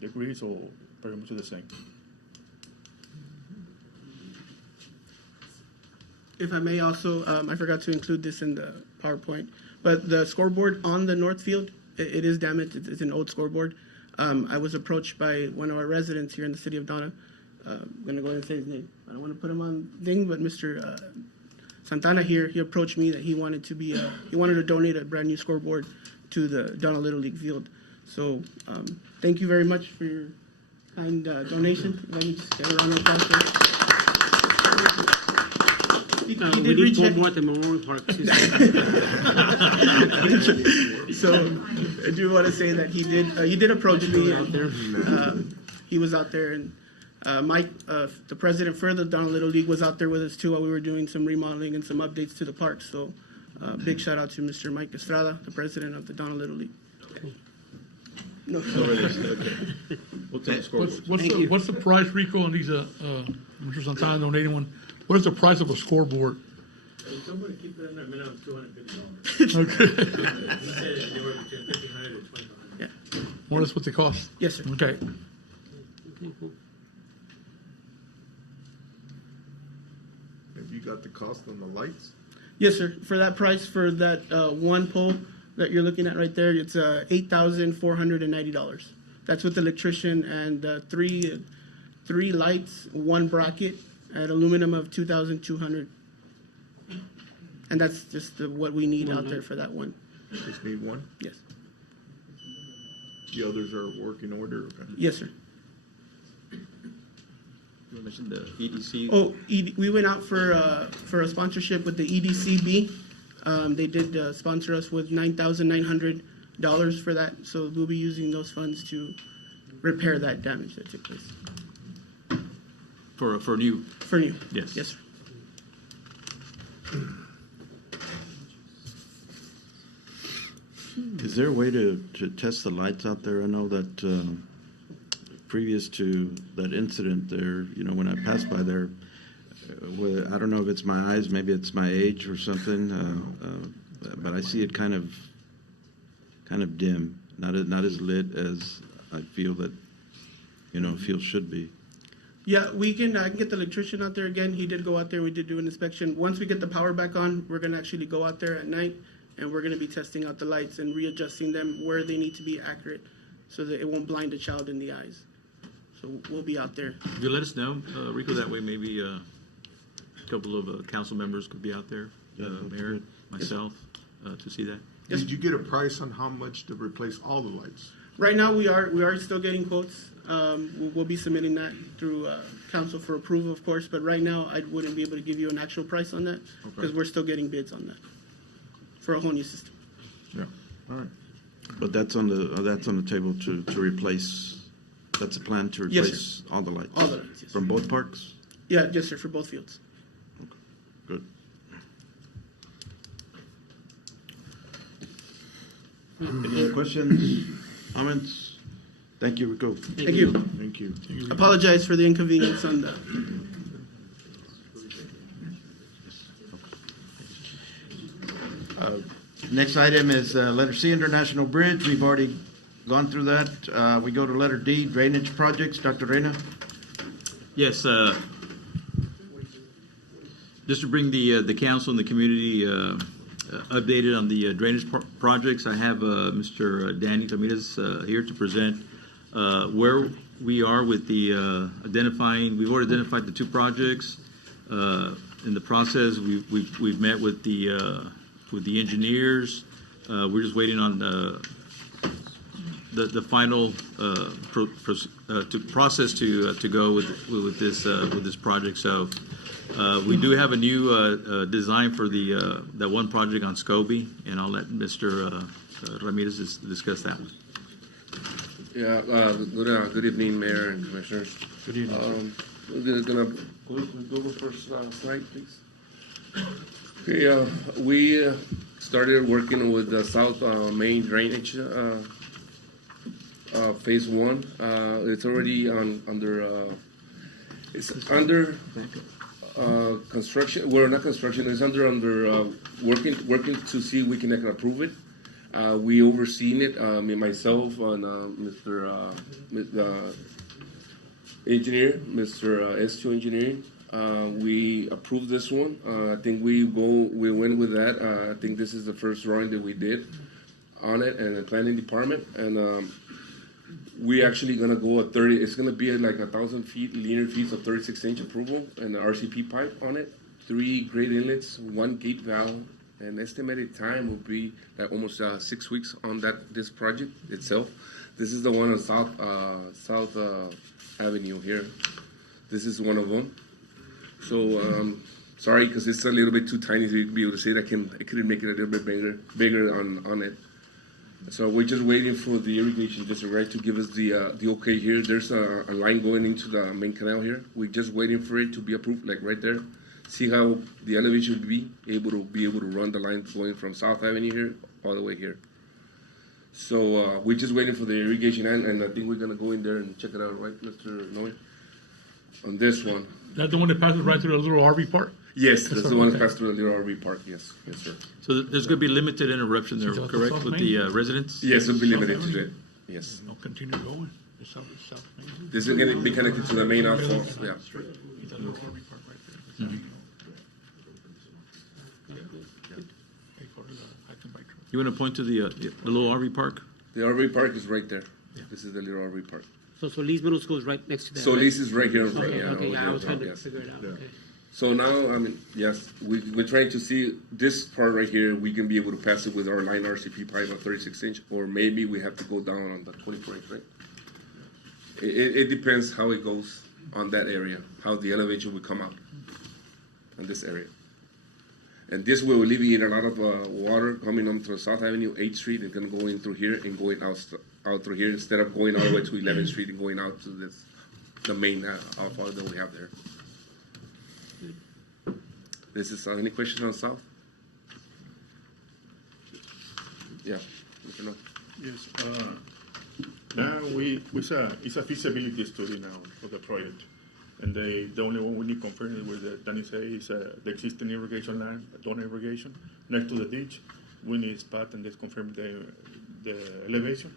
degrees or pretty much the same. If I may also, I forgot to include this in the PowerPoint, but the scoreboard on the north field, it is damaged. It's an old scoreboard. I was approached by one of our residents here in the city of Donna. I'm going to go ahead and say his name. I don't want to put him on thing, but Mr. Santana here, he approached me that he wanted to donate a brand new scoreboard to the Donna Little League field. So thank you very much for your kind donation. Let me just get a round of applause for it. We need 4 more at the Memorial Park. So I do want to say that he did approach me. he was out there, and Mike, the president for the Donna Little League, was out there with us too while we were doing some remodeling and some updates to the park. So big shout out to Mr. Mike Estrada, the president of the Donna Little League. No. We'll take the scoreboard. What's the price, Rico, on these, Mr. Santana donating one? What is the price of a scoreboard? Somebody keep that in there, minimum $250. Okay. He said anywhere between $1,500 and $2,500. Yeah. What is what they cost? Yes, sir. Okay. Have you got the cost on the lights? Yes, sir. For that price, for that one pole that you're looking at right there, it's $8,490. That's with the electrician and three lights, one bracket at aluminum of 2,200. And that's just what we need out there for that one. Just need one? Yes. The others are working order? Okay. Yes, sir. You mentioned the EDC. Oh, we went out for a sponsorship with the EDCB. They did sponsor us with $9,900 for that. So we'll be using those funds to repair that damage that took place. For new. For new. Yes. Yes, sir. Is there a way to test the lights out there? I know that previous to that incident there, when I passed by there, I don't know if it's my eyes, maybe it's my age or something, but I see it kind of dim, not as lit as I feel that, feel should be. Yeah, I can get the electrician out there again. He did go out there. We did do an inspection. Once we get the power back on, we're going to actually go out there at night, and we're going to be testing out the lights and readjusting them where they need to be accurate so that it won't blind a child in the eyes. So we'll be out there. If you let us know, Rico, that way maybe a couple of council members could be out there, Mayor, myself, to see that. Did you get a price on how much to replace all the lights? Right now, we are still getting quotes. We'll be submitting that through council for approval, of course. But right now, I wouldn't be able to give you an actual price on that because we're still getting bids on that for a whole new system. Yeah, all right. But that's on the table to replace. That's a plan to Yes, replace all the lights. All the lights, yes. From both parks. Yeah, yes, sir, for both fields. Good. Any other questions, comments? Thank you, Rico. Thank you. Thank you. Apologize for the inconvenience on that. Next item is letter C, International Bridge. We've already gone through that. We go to letter D, drainage projects. Dr. Reyna? Yes, just to bring the council and the community updated on the drainage projects, I have Mr. Danny Ramirez here to present where we are with the identifying. We've already identified the two projects. In the process, we've met with the engineers. We're just waiting on the final process to go with this project. So we do have a new design for that one project on Scobie, and I'll let Mr. Ramirez discuss that one. Yeah, good evening, Mayor and Commissioners. Good evening. We're gonna go over first slide, please. Okay, we started working with the South Main Drainage Phase 1. It's already under construction. Well, not construction. It's under working to see if we can approve it. We overseen it, me, myself, and Mr. Engineer, Mr. S2 Engineering. We approved this one. I think we went with that. I think this is the first drawing that we did on it, and the planning department. And we actually gonna go at 30. It's gonna be like 1,000 linear feet of 36-inch approval, and the RCP pipe on it. 3 great inlets, 1 gate valve. And estimated time will be like almost 6 weeks on this project itself. This is the one on South Avenue here. This is one of them. So sorry, because it's a little bit too tiny to be able to say that. I couldn't make it a little bit bigger on it. So we're just waiting for the irrigation district, to give us the okay here. There's a line going into the main canal here. We're just waiting for it to be approved, like right there. See how the elevation will be able to run the line going from South Avenue here all the way here. So we're just waiting for the irrigation and I think we're gonna go in there and check it out, right, Mr. Noe? On this one. That's the one that passes right through the little RV park? Yes, that's the one that passed through the little RV park. Yes, yes, sir. So there's going to be limited interruption there, So correct, South with Main? the residents? Yes, it'll be limited South to Avenue? that. Yes. No, continue going. It's South Main. This is gonna be connected to the main outfall. Yeah. It's a little RV park right there. You want to point to the little RV park? The RV park is right there. This is the little RV park. So Solis Middle School is right next to that. Solis is right here in front, Okay, yeah, okay, over yeah, I there, was trying to yes. figure it out. Yeah. Okay. So now, I mean, yes, we're trying to see this part right here, we can be able to pass it with our line RCP pipe of 36-inch, or maybe we have to go down on the 24-inch, right? It depends how it goes on that area, how the elevation will come out in this area. And this will alleviate a lot of water coming on through South Avenue, 8th Street, and gonna go in through here and going out through here, instead of going all the way to 11th Street and going out to the main outfall that we have there. This is, any questions on South? Yeah, Mr. No. Yes, now it's a feasibility study now for the project. And the only one we need confirmed with Danny say is the existing irrigation line, Donna irrigation, next to the ditch. We need spot and let's confirm the elevation.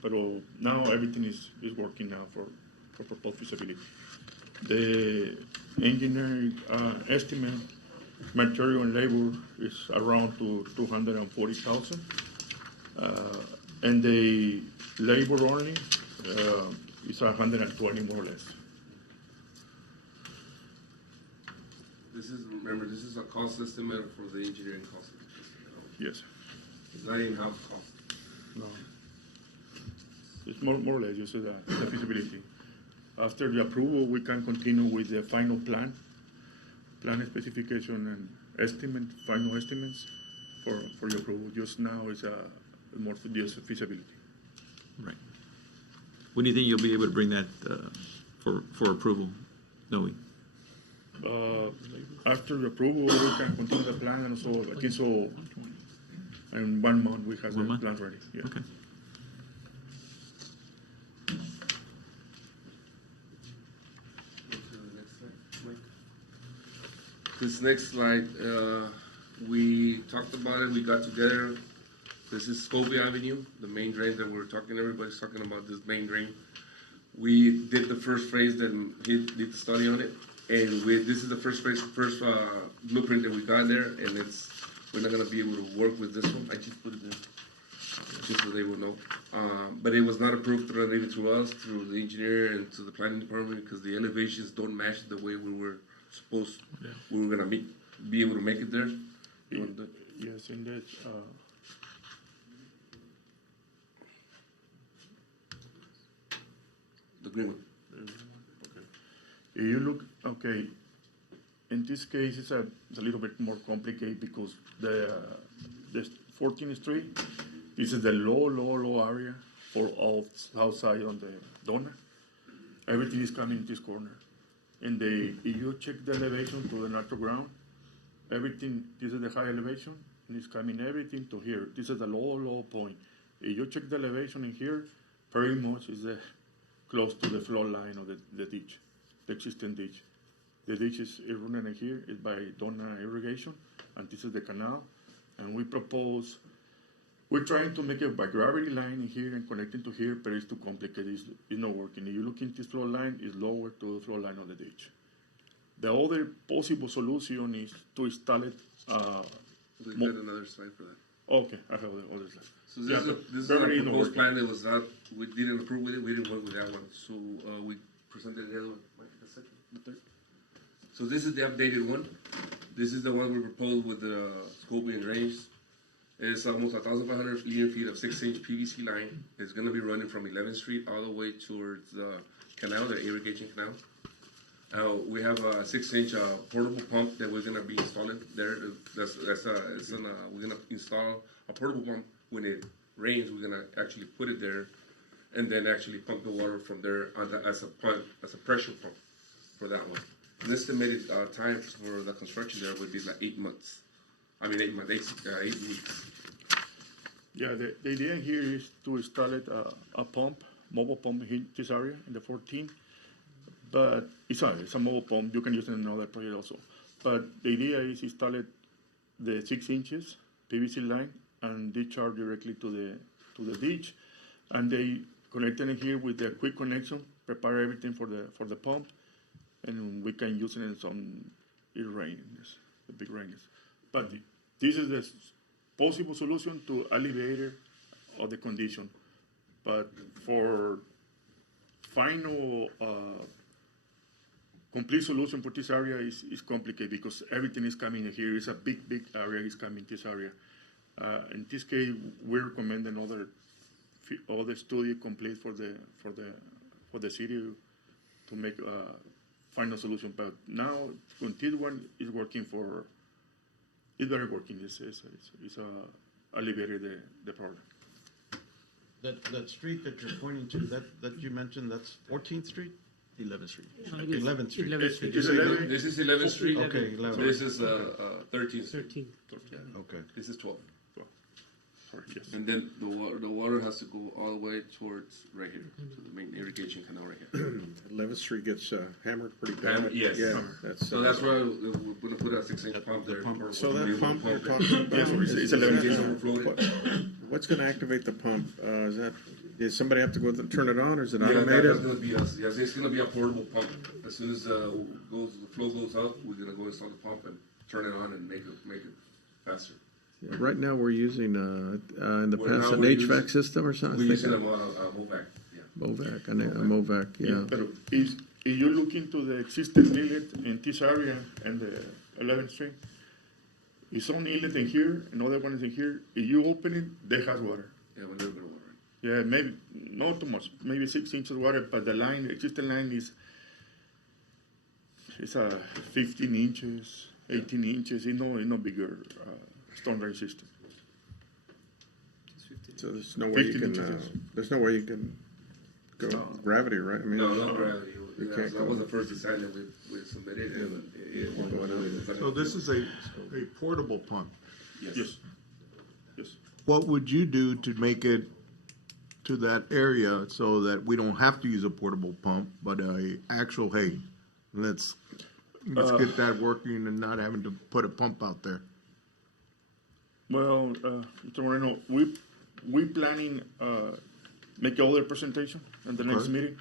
But now everything is working now for proposed feasibility. The engineering estimate, material and labor is around to 240,000. And the labor only is 120 more or less. Remember, this is a cost estimate for the engineering cost. Yes. It's not even house cost. No. It's more or less just the feasibility. After the approval, we can continue with the final plan specification and estimate, final estimates for your approval. Just now is more just feasibility. Right. When do you think you'll be able to bring that for approval, Noe? After the approval, we can continue the plan, and so I think so. In 1 month, we have the plan ready. Yeah. Okay. This next slide, we talked about it, we got together. This is Scobie Avenue, the main drain that we're talking, everybody's talking about this main drain. We did the first phase, then he did the study on it. And this is the first blueprint that we got there, and we're not gonna be able to work with this one. I just put it there, just so they will know. But it was not approved through us, through the engineer and to the planning department, because the elevations don't match the way we were supposed, we were gonna be able to make it there. Yes, indeed. The green one. Okay. If you look, okay, in this case, it's a little bit more complicated because the 14th Street, this is the low area for all south side on the Donna. Everything is coming in this corner. And if you check the elevation to the natural ground, everything, this is the high elevation, and it's coming everything to here. This is the low point. If you check the elevation in here, very much is close to the flow line of the ditch, the existing ditch. The ditch is running in here, is by Donna irrigation, and this is the canal. And we're trying to make it by gravity line in here and connecting to here, but it's too complicated, it's not working. If you look into this flow line, it's lower to the flow line of the ditch. The other possible solution is to install it. We got another slide for that. Okay, I have the other slide. So this is a proposed plan that was not, we didn't approve with it, we didn't work with that one. So we presented the other one. The third. So this is the updated one. This is the one we proposed with the scoping and range. It's almost 1,500 linear feet of 6-inch PVC line. It's gonna be running from 11th Street all the way towards the canal, the irrigation canal. We have a 6-inch portable pump that we're gonna be installing there. We're gonna install a portable pump when it rains, we're gonna actually put it there, and then actually pump the water from there as a pressure pump for that one. An estimated time for the construction there would be like 8 months. I mean, 8 months, 8 weeks. Yeah, the idea here is to install it, a pump, mobile pump in this area in the 14. But it's a mobile pump. You can use it in another project also. But the idea is install it the 6 inches PVC line and discharge directly to the ditch, and they connect it here with the quick connection, prepare everything for the pump, and we can use it in some rains, the big rains. But this is the possible solution to alleviate of the condition. But for final complete solution for this area is complicated because everything is coming here. It's a big area is coming this area. In this case, we recommend another study complete for the city to make a final solution. But now, this one is working for. It's very working. It's alleviated the problem. That street that you're pointing to, that you mentioned, that's 14th Street? 11th Street. 11th Street. 11th Street. This is 11th Street. Okay, 11th. This is 13th Street. 13. Yeah. Okay. This is 12. Sorry, yes. And then the water has to go all the way towards right here, to the main irrigation canal right here. 11th Street gets hammered pretty bad. Yes. Yeah, that's. So that's why we're gonna put a 6-inch pump there. So that pump you're talking about, Yes, it's 11 It's overflowing. what's gonna activate the pump? Does somebody have to go turn it on, or is it Yeah, that's automated? gonna be us. Yes, it's gonna be a portable pump. As soon as the flow goes up, we're gonna go install the pump and turn it on and make it faster. Yeah, right now, we're using, in the Well, past, now an we're HVAC using- system or something? We're using a MOVAC, yeah. MOVAC, a MOVAC, yeah. But if you look into the existing inlet in this area and the 11th Street, it's one inlet in here, another one is in here. If you open it, they has water. Yeah, we're never gonna water it. Yeah, maybe not too much, maybe 6 inches water, but the line, existing line is 15 inches, 18 inches. It's no bigger storm drain system. So there's no way you 15 can, inches. there's no way you can go gravity, right? I mean, No gravity. You That can't was go. the first design that we submitted, and it won't go anywhere. So this is a portable pump. Yes. Yes. What would you do to make it to that area so that we don't have to use a portable pump, but a actual, hey, let's get that working and not having to put a pump out there? Well, Mr. Moreno, we planning make another presentation in the next Okay. meeting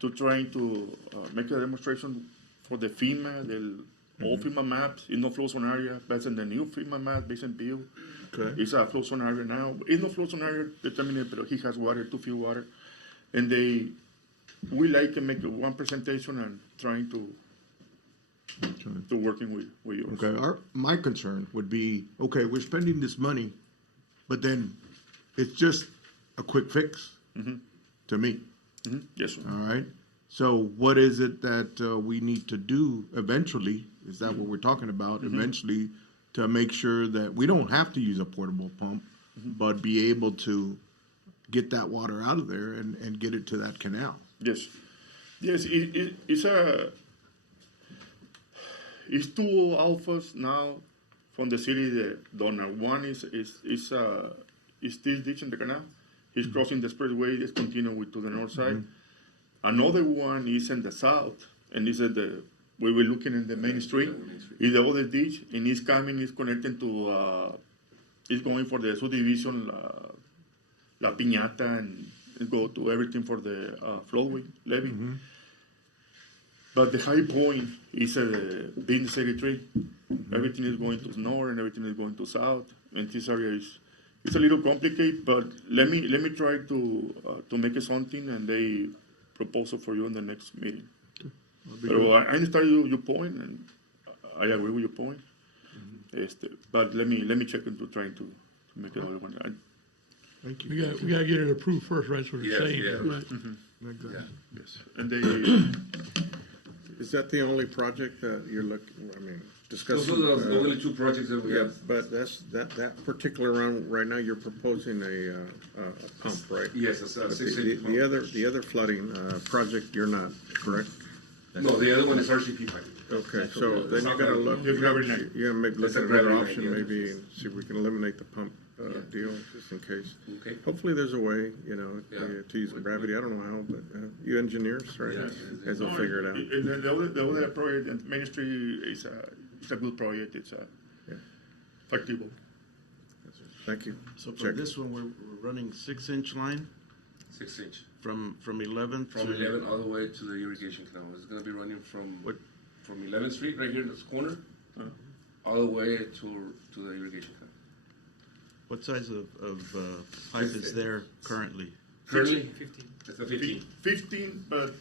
to trying to make a demonstration for the FEMA, all FEMA maps, in no flow zone area, based on the new FEMA map, based on Bill. Okay. It's a flow zone area now. In no flow zone area determined, but he has water, 2 feet water, and we like to make one presentation and trying to working with yours. Okay, my concern would be, okay, we're spending this money, but then it's just a quick fix to me, Yes, sir. all right? So what is it that we need to do eventually, is that what we're talking about, eventually, to make sure that we don't have to use a portable pump, but be able to get that water out of there and get it to that canal? Yes, it's 2 alphas now from the city that Donna. One is this ditch in the canal. He's crossing the expressway. It's continuing to the north side. Another one is in the south, and this is we were looking in the main street. Is the other ditch, and it's coming. It's connecting to. It's going for the subdivision, La Piñata, and it go to everything for the floodway levee. But the high point is Business 83. Everything is going to north and everything is going to south. And this area is a little complicated, but let me try to make something and they propose it for you in the next meeting. So I understand your point, and I agree with your point. But let me check into trying to make another one. Thank you. We gotta get it approved first, right, so what you're Yes, saying. yeah. Right. Yes. And Is that the only project that you're looking, I mean, discussing? Those are the only two projects that we Yeah, have. but that particular round, right now, you're proposing a pump, right? Yes, it's a But 680 pump. the other flooding project, you're not, correct? No, the other one is RCP pipe. Okay, so then you're gonna look, you're gonna maybe look It's a at another gravity line, option, yeah. maybe, and see if we can eliminate the pump deal, just in case. Okay. Hopefully, there's a way, you know, Yeah. to use gravity. I don't know how, but you engineers, right? Yeah. Guys will figure it out. And then the other project, and Main Street is a good project. It's factible. Thank you. So for Check. this one, we're running 6-inch line 6 inch. from 11th From to 11 all the way to the irrigation canal. It's gonna be running from What? from 11th Street, right here in this corner, all the way to the irrigation canal. What size of pipe is there currently? Currently, it's a 15. 15, but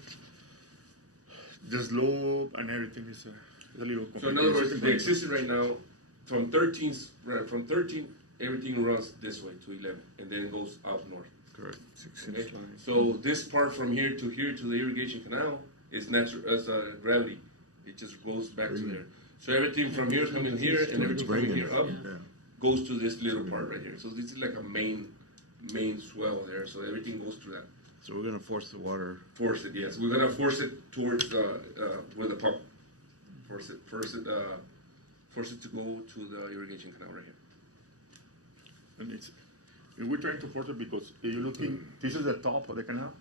the slope and everything is a little complicated. So in other words, the existing right now, from 13, everything runs this way to 11, and then it goes out north. Correct. 6-inch Okay? line. So this part from here to the irrigation canal is natural as gravity. It just goes back to there. So everything from here coming here and everything coming here up goes to this little part right here. So this is like a main swell there. So everything goes to that. So we're gonna force the water. Force it, yes. We're gonna force it towards where the pump. Force it to go to the irrigation canal right here. And we're trying to force it because if you're looking, this is the top of the canal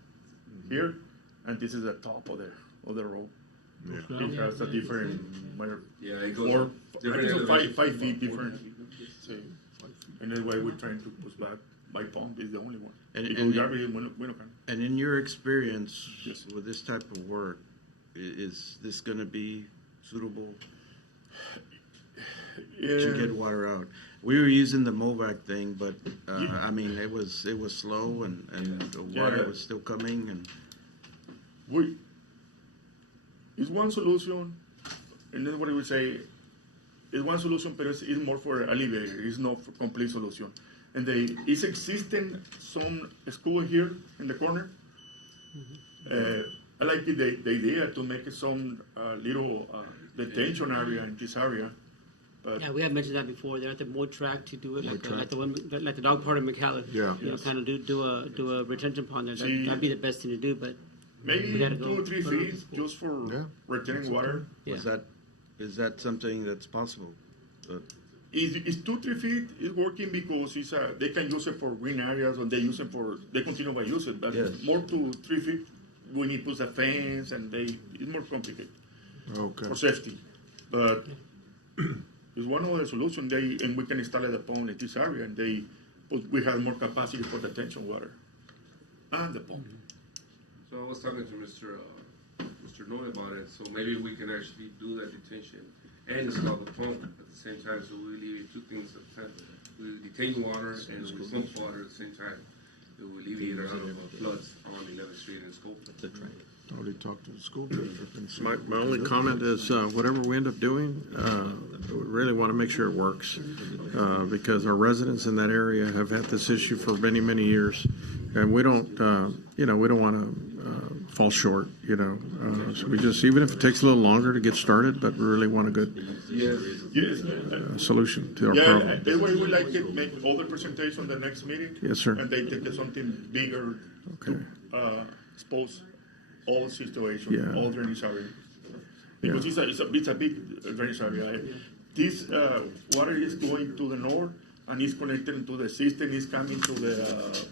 here, and this is the top of the road. It has a different, Yeah, it goes four, different I think so elevation. 5 feet different. So, and that's why we're trying to push back. By pump is the only one. And- Because and- gravity, we don't can. And in your experience Yes. with this type of work, is this gonna be suitable to get water out? We were using the MOVAC thing, but, I mean, it was slow and the water Yeah. was still coming and. It's one solution, and then what we say, it's one solution, but it's more for alleviate. It's not for complete solution. And it's existing some school here in the corner. I like the idea to make some little detention area in this area. But Yeah, we have mentioned that before. They're at the boat track to do it like the dog part of McAllen. Yeah. You know, kind of do a retention pond there. See- That'd be the best thing to do, but maybe we gotta 2 go or 3 put it on feet just for retaining water. yeah. Is that something that's possible? It's 2 or 3 feet. It's working because they can use it for green areas, and they continue by use it. But Yes. more to 3 feet, we need to put a fence, and it's more complicated Okay. for safety. But it's one of the solutions. And we can install the pump in this area, and we have more capacity for detention water and the pump. So I was talking to Mr. Noy about it, so maybe we can actually do that detention and install the pump at the same time, so we alleviate two things at a time. We detain water and we pump water at the same time. It will alleviate a lot of floods on 11th Street and Scope. Already talked to the school district. My only comment is, whatever we end up doing, we really want to make sure it works. Because our residents in that area have had this issue for many, many years. And we don't want to fall short, So we just, even if it takes a little longer to get started, but we really want a good solution to our Yeah, problem. that's why we like to make other presentation the next meeting. Yes, sir. And they take something bigger Okay. to expose all situations, Yeah. all drainage area. Because it's a big drainage area. This water is going to the north and it's connected to the system. It's coming to the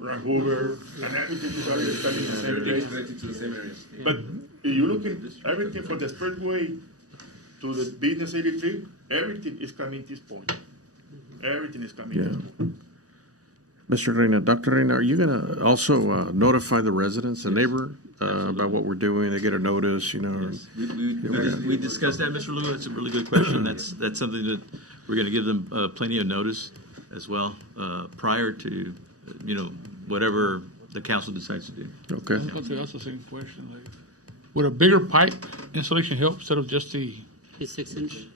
Vancouver, and everything is already coming in the same Everything's place. connected to the same areas. But if you look at everything from the expressway to the business 83, everything is coming to this point. Everything is coming. Yeah. Mr. Reina, Dr. Reina, are you going to also notify the residents, the neighbor, about what we're doing? They get a notice, We discussed that, Mr. Lugo. That's a really good question. That's something that we're going to give them plenty of notice as well prior to, whatever the council decides to do. Okay. I was gonna say, that's the same question. Like, would a bigger pipe installation help instead of just the, 6-inch.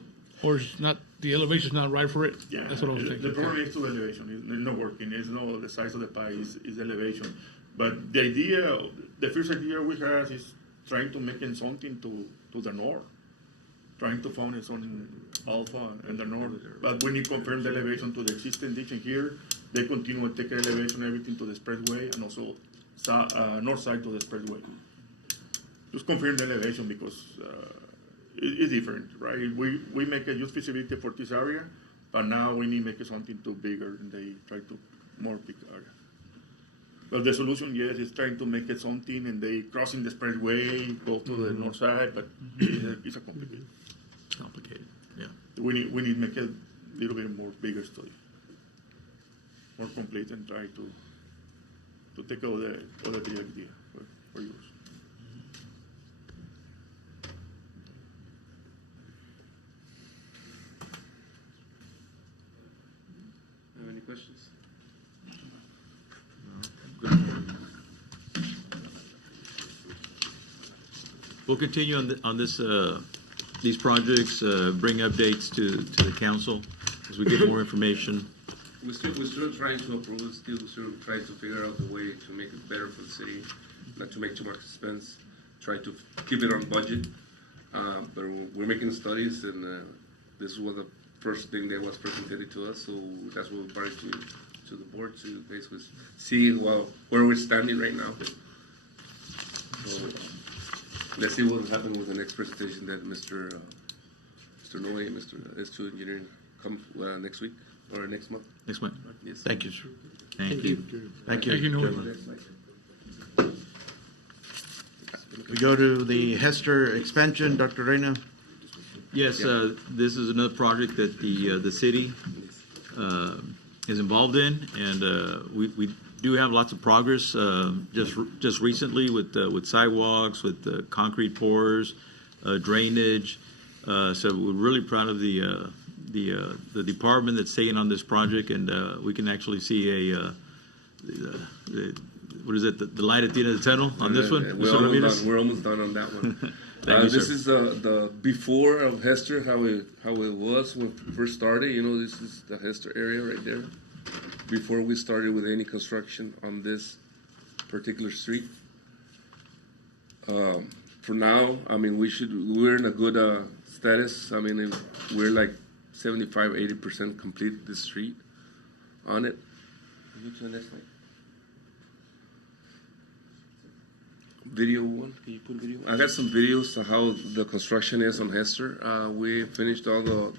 or is not, the elevation's not right for it? Yeah, That's what I was the thinking. problem is to the elevation. It's not working. It's not the size of the pipe. Is elevation. But the first idea we have is trying to make it something to the north, trying to find it on Alpha and the north. But when you confirm the elevation to the existing ditch in here, they continue to take elevation, everything to the expressway, and also north side to the expressway. Just confirm the elevation because it's different, right? We make a use feasibility for this area, but now we need to make it something too bigger, and they try to more big area. But the solution, yes, is trying to make it something, and they crossing the expressway, go to the north side, but it's a complicated. Complicated, yeah. We need to make it a little bit more bigger study, more complete, and try to take all the other idea for yours. Have any questions? We'll continue on this, these projects, bring updates to the council as we get more information. We're still trying to approve it, still trying to figure out the way to make it better for the city, not to make too much expense, try to keep it on budget. But we're making studies, and this was the first thing that was presented to us, so that's what we brought it to the board to basically see where we're standing right now. So let's see what will happen with the next presentation that Mr. Noe and Mr. S2 Engineering come next week or next month. Next month. Yes. Thank you, sir. Thank you. Thank you. Thank you, Noe. gentlemen. We go to the Hester expansion, Dr. Reyna. Yes, this is another project that the city is involved in, and we do have lots of progress. Just recently with sidewalks, with concrete pours, drainage. So we're really proud of the department that's taking on this project, and we can actually see what is it? The light at the end of the tunnel on this one. We're almost done on that one. This is the before of Hester, how it was when we first started. You know, this is the Hester area right there. Before we started with any construction on this particular street. For now, I mean, we're in a good status. I mean, we're like 75-80% complete this street on it. Can you turn this light? Video one, can you put video? I got some videos of how the construction is on Hester. We finished all the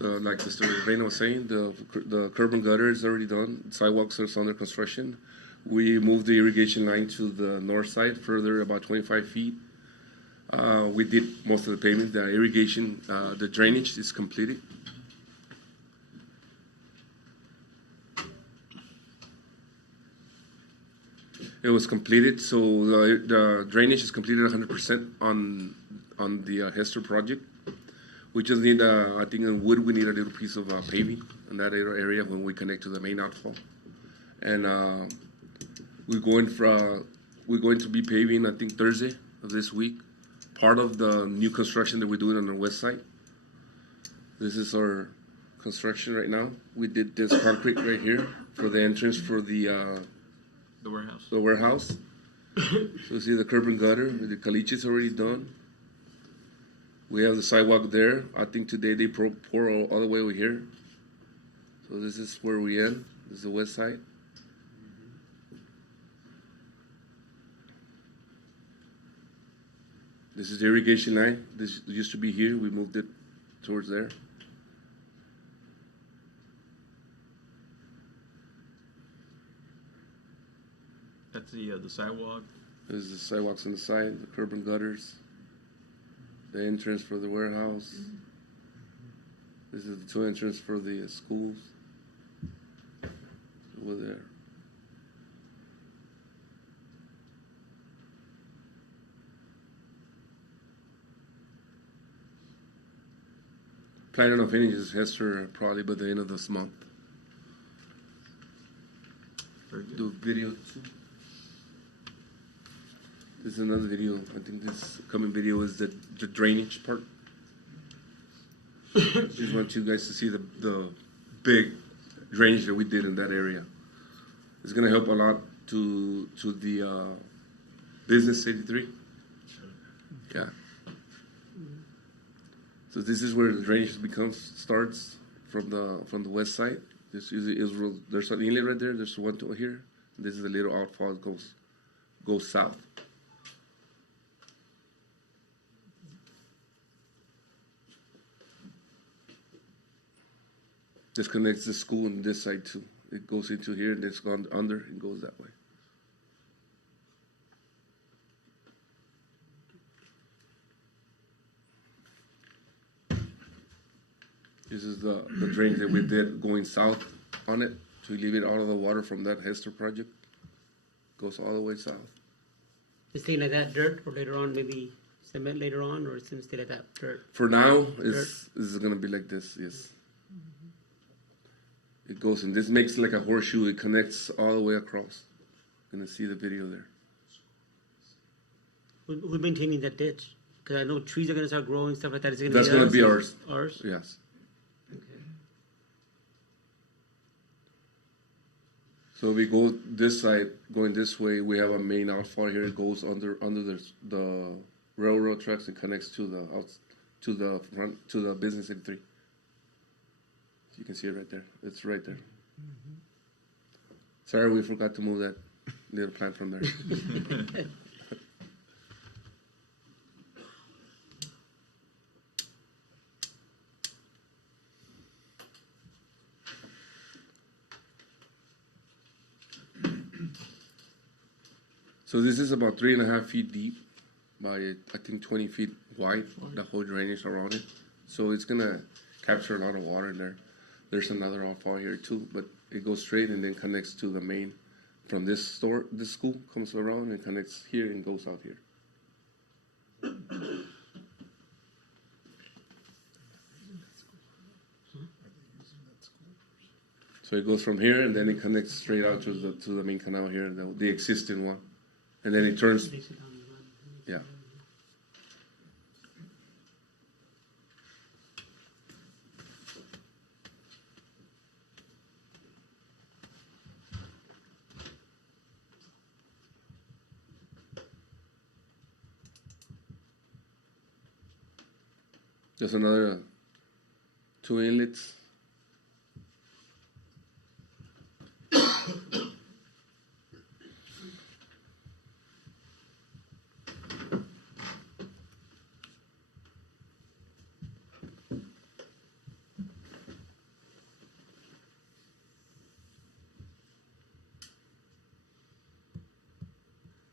like Mr. Reyna was saying, the curb and gutter is already done. Sidewalks are under construction. We moved the irrigation line to the north side, further about 25 feet. We did most of the pavement. The irrigation, the drainage is completed. It was completed, so the drainage is completed 100% on the Hester project. We just need, I think in Wood, we need a little piece of paving in that area when we connect to the main outfall. And we're going to be paving, I think, Thursday of this week, part of the new construction that we're doing on the west side. This is our construction right now. We did this concrete right here for the entrance for the warehouse. The warehouse. So you see the curb and gutter, the caliche is already done. We have the sidewalk there. I think today they pour all the way over here. So this is where we end. This is the west side. This is the irrigation line. This used to be here. We moved it towards there. That's the sidewalk. This is the sidewalks on the side, the curb and gutters. The entrance for the warehouse. This is the two entrances for the schools. Over there. Planning on finishing Hester probably by the end of this month. Do video too. This is another video. I think this coming video is the drainage part. Just want you guys to see the big drainage that we did in that area. It's gonna help a lot to Business 83. Yeah. So this is where the drainage starts from the west side. This is Israel. There's an inlet right there. There's one to here. This is a little outfall that goes south. This connects the school and this side too. It goes into here and it's gone under and goes that way. This is the drain that we did going south on it to alleviate all of the water from that Hester project. Goes all the way south. Just stay like that dirt, or later on maybe cement later on, or it's gonna stay like that dirt? For now, this is gonna be like this, yes. It goes and this makes like a horseshoe. It connects all the way across. Gonna see the video there. Who's maintaining that ditch? Because I know trees are gonna start growing, stuff like that. Is it gonna That's be gonna us? be ours. Ours? Yes. Okay. So we go this side, going this way. We have a main outfall here. It goes under the railroad tracks and connects to the business 83. You can see it right there. It's right there. Sorry, we forgot to move that little plant from there. So this is about 3.5 feet deep by, I think, 20 feet wide, the whole drainage around it. So it's gonna capture a lot of water in there. There's another outfall here too, but it goes straight and then connects to the main. From this school comes around and connects here and goes out here. So it goes from here and then it connects straight out to the main canal here, the existing one. And then it turns, yeah. There's another 2 inlets.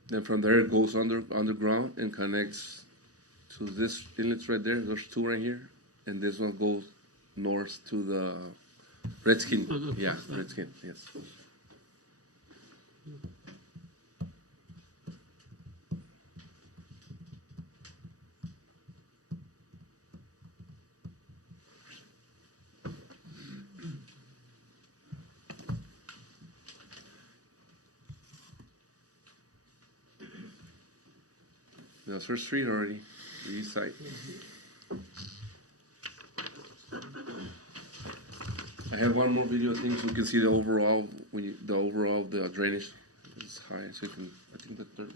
Then from there it goes underground and connects to this inlet right there. There's 2 right here, and this one goes north to the Redskin. Yeah, Redskin. Yes. That's First Street already, the east side. I have one more video thing so you can see the overall the drainage is high, so you can, I think the third.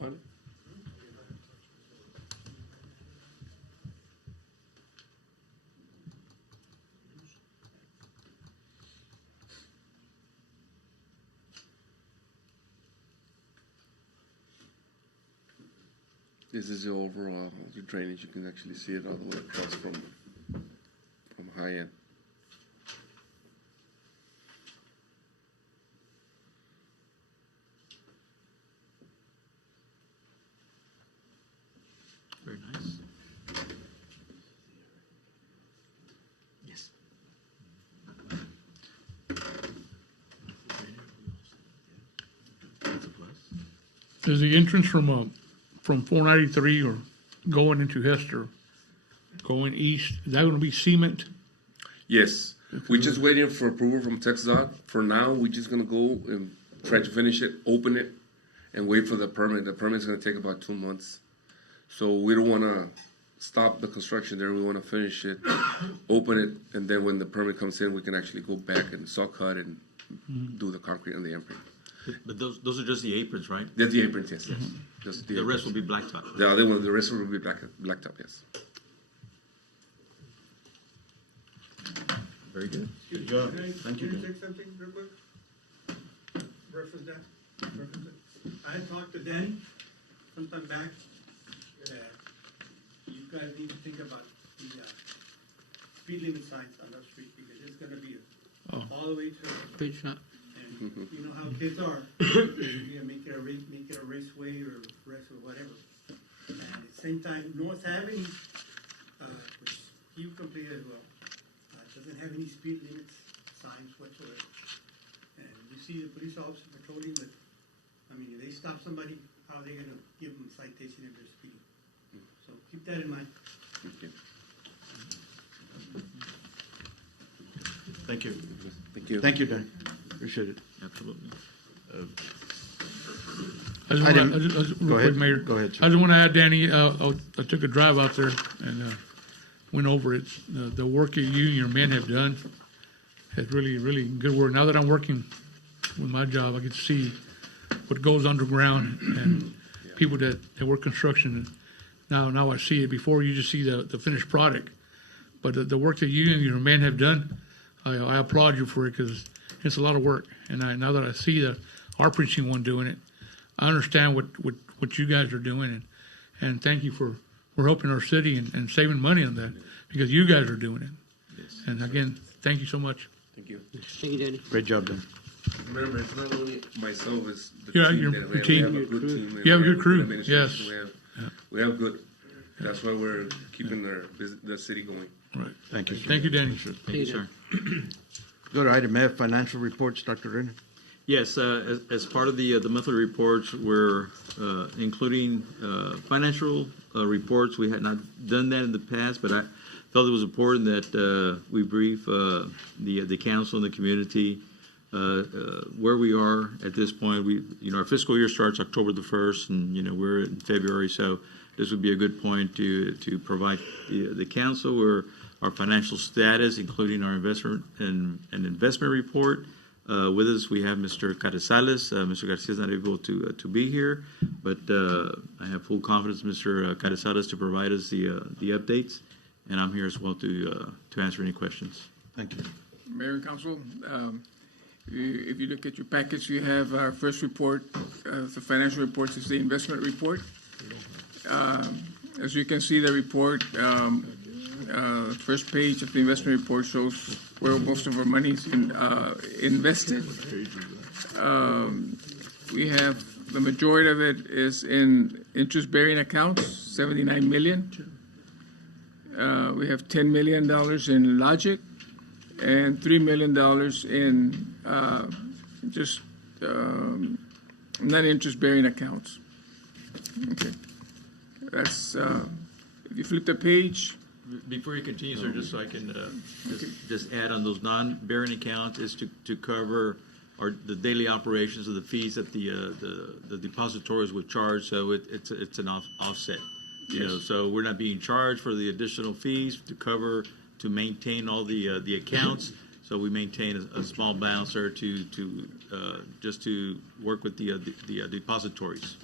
Pardon? This is the overall the drainage. You can actually see it all the way across from high end. Very nice. Yes. Is the entrance from 493 or going into Hester, going east, is that gonna be cement? Yes, we're just waiting for approval from TxDOT. For now, we're just gonna go and try to finish it, open it, and wait for the permit. The permit's gonna take about 2 months. So we don't wanna stop the construction there. We want to finish it, open it, and then when the permit comes in, we can actually go back and saw cut and do the concrete and the apron. But those are just the aprons, right? That's the aprons, yes. Just The rest will be blacktop. The other one, the rest will be blacktop, yes. Very good. Good job. Thank you. Can I say something real quick? Reference that? I had talked to Danny sometime back, that you guys need to think about the speed limit signs on that street, because it's gonna be all the way to. Big shot. And you know how kids are, you make it a raceway or race or whatever. And at the same time, North Avenue, which you completed as well, doesn't have any speed limits signs whatsoever. And you see the police officer patrolling, but, I mean, if they stop somebody, how are they gonna give them a citation if they're speeding? So keep that in mind. Thank you. Thank you. Thank you, Dan. Appreciate it. Absolutely. Go ahead. Mayor. Go ahead, sir. I just want to add, Danny, I took a drive out there and went over it. The work that you and your men have done has really, really good work. Now that I'm working with my job, I get to see what goes underground and people that work construction. Now I see it. Before you just see the finished product, but the work that you and your men have done, I applaud you for it, because it's a lot of work. And now that I see our precinct one doing it, I understand what you guys are doing, and thank you for helping our city and saving money on that, because you guys are doing it. Yes. And again, thank you so much. Thank you. Thank you, Danny. Great job, Dan. Remember, it's not only myself, it's the Yeah, team. your that we have. team. We have a good team. You have a We good crew, administration. yes. We have good. That's why we're keeping the city going. Right. Thank you, sir. Thank you, Danny. Thank you, sir. Go to item F, financial reports, Dr. Renner. Yes, as part of the monthly reports, we're including financial reports. We had not done that in the past, but I felt it was important that we brief the council and the community where we are at this point. Our fiscal year starts October the 1st, and we're in February, so this would be a good point to provide the council where our financial status, including our investment and investment report. With us, we have Mr. Carrizales. Mr. Garcia is not able to be here, but I have full confidence in Mr. Carrizales to provide us the updates, and I'm here as well to answer any questions. Thank you. Mayor and Council, if you look at your package, you have our first report, the financial reports is the investment report. As you can see, the report, first page of the investment report shows where most of our money is invested. We have, the majority of it is in interest-bearing accounts, 79 million. We have $10 million in Logic and $3 million in just non-interest-bearing accounts. Okay. That's, if you flip the page. Before you continue, sir, just so I can just add on those non-bearing accounts is to cover the daily operations of the fees that the depositories would charge. So it's an offset. You know, so we're not being charged for the additional fees to maintain all the accounts. So we maintain a small balance there just to work with the depositories.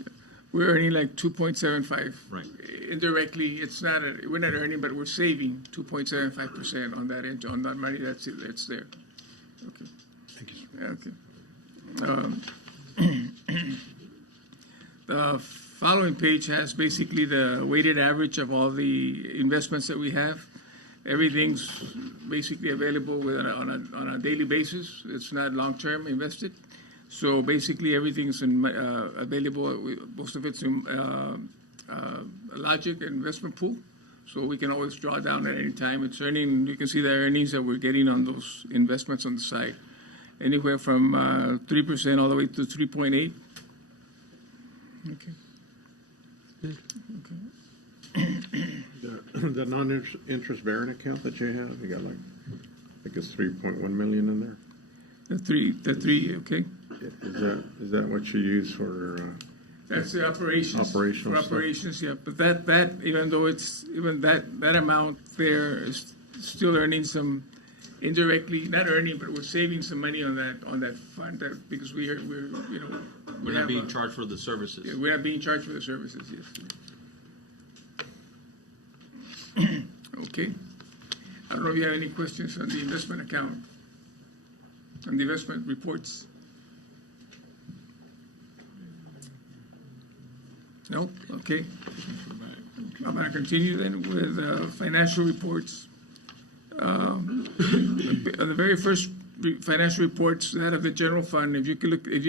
We're earning like 2.75. Right. Indirectly, we're not earning, but we're saving 2.75% on that money that's there. Okay. Thank you, sir. Okay. The following page has basically the weighted average of all the investments that we have. Everything's basically available on a daily basis. It's not long-term invested. So basically, everything's available. Most of it's in Logic investment pool, so we can always draw down at any time. It's earning. You can see the earnings that we're getting on those investments on the side, anywhere from 3% all the way to 3.8. Okay. The non-interest bearing account that you have, you got I think it's 3.1 million in there. The three. Okay. Is that what you use for? That's the operations. Operational For stuff. operations, yeah, but that, even though it's, even that amount there is still earning some indirectly, not earning, but we're saving some money on that fund, because we're, you know. we We're not have being a- charged for the services. Yeah, we're not being charged for the services, yes. Okay. I don't know if you have any questions on the investment account, on the investment reports. No? Okay. I'm gonna continue then with financial reports. On the very first financial reports, that of the general fund, if you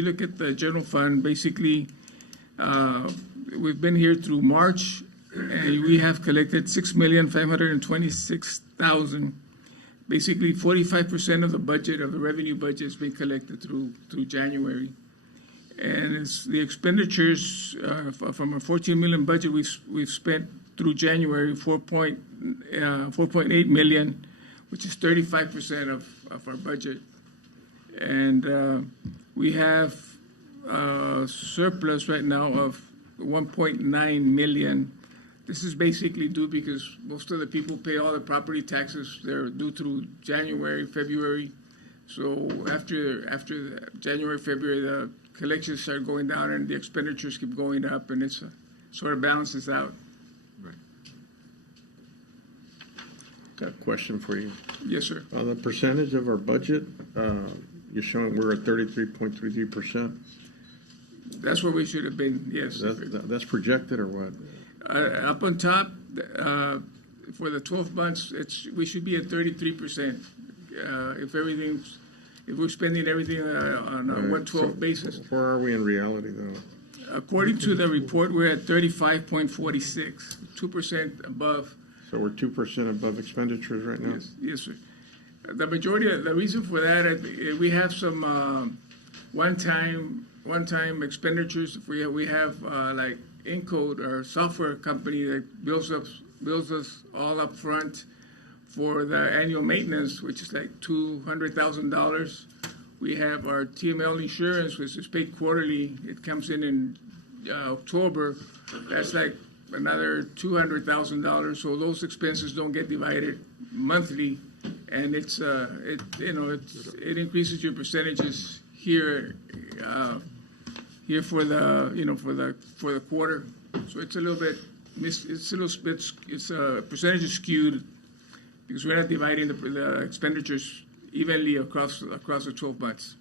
look at the general fund, basically, we've been here through March, and we have collected $6,526,000. Basically, 45% of the budget, of the revenue budget, has been collected through January. And it's the expenditures from a 14 million budget, we've spent through January 4.8 million, which is 35% of our budget. And we have surplus right now of 1.9 million. This is basically due because most of the people pay all the property taxes. They're due through January, February. So after January, February, the collections start going down and the expenditures keep going up, and it's sort of balances out. Got a question for you. Yes, sir. On the percentage of our budget, you're showing we're at 33.33%. That's where we should have been, yes. That's projected or what? Up on top, for the 12 months, we should be at 33%. If we're spending everything on a 1/12 basis. Where are we in reality, though? According to the report, we're at 35.46, 2% above. So we're 2% above expenditures right now? Yes, sir. The majority of the reason for that, we have some one-time expenditures. We have like Encode, our software company that bills us all up front for the annual maintenance, which is like $200,000. We have our TML insurance, which is paid quarterly. It comes in October. That's like another $200,000. So those expenses don't get divided monthly, and it increases your percentages here for the quarter. So it's a little bit percentage is skewed because we're not dividing the expenditures evenly across the 12 months.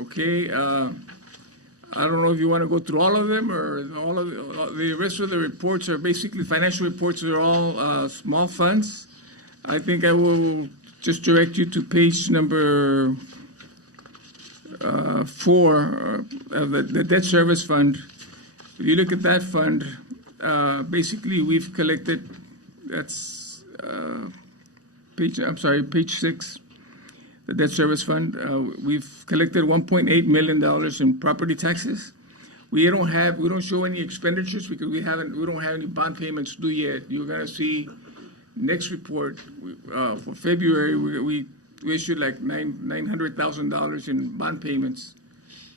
Okay, I don't know if you want to go through all of them or all of the rest of the reports are basically financial reports. Are all small funds. I think I will just direct you to page number 4 of the debt service fund. If you look at that fund, basically we've collected. That's page 6. The debt service fund, we've collected $1.8 million in property taxes. We don't show any expenditures because we don't have any bond payments due yet. You're gonna see next report for February. We issued like $900,000 in bond payments,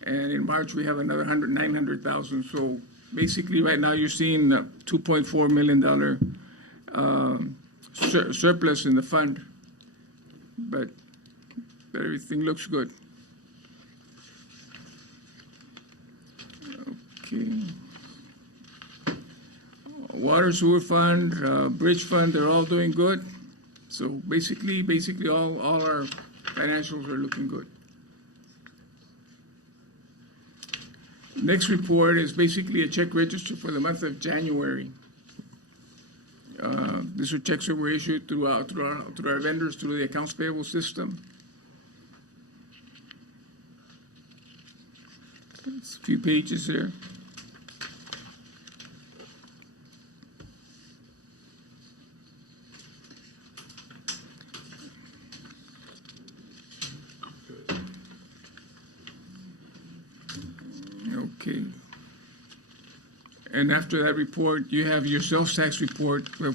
and in March we have another $900,000. So basically, right now you're seeing a $2.4 million surplus in the fund, but everything looks good. Okay. Water sewer fund, bridge fund, they're all doing good. So basically all our financials are looking good. Next report is basically a check register for the month of January. These are checks that were issued through our vendors through the accounts payable system. It's a few pages there. Okay. And after that report, you have your sales tax report, where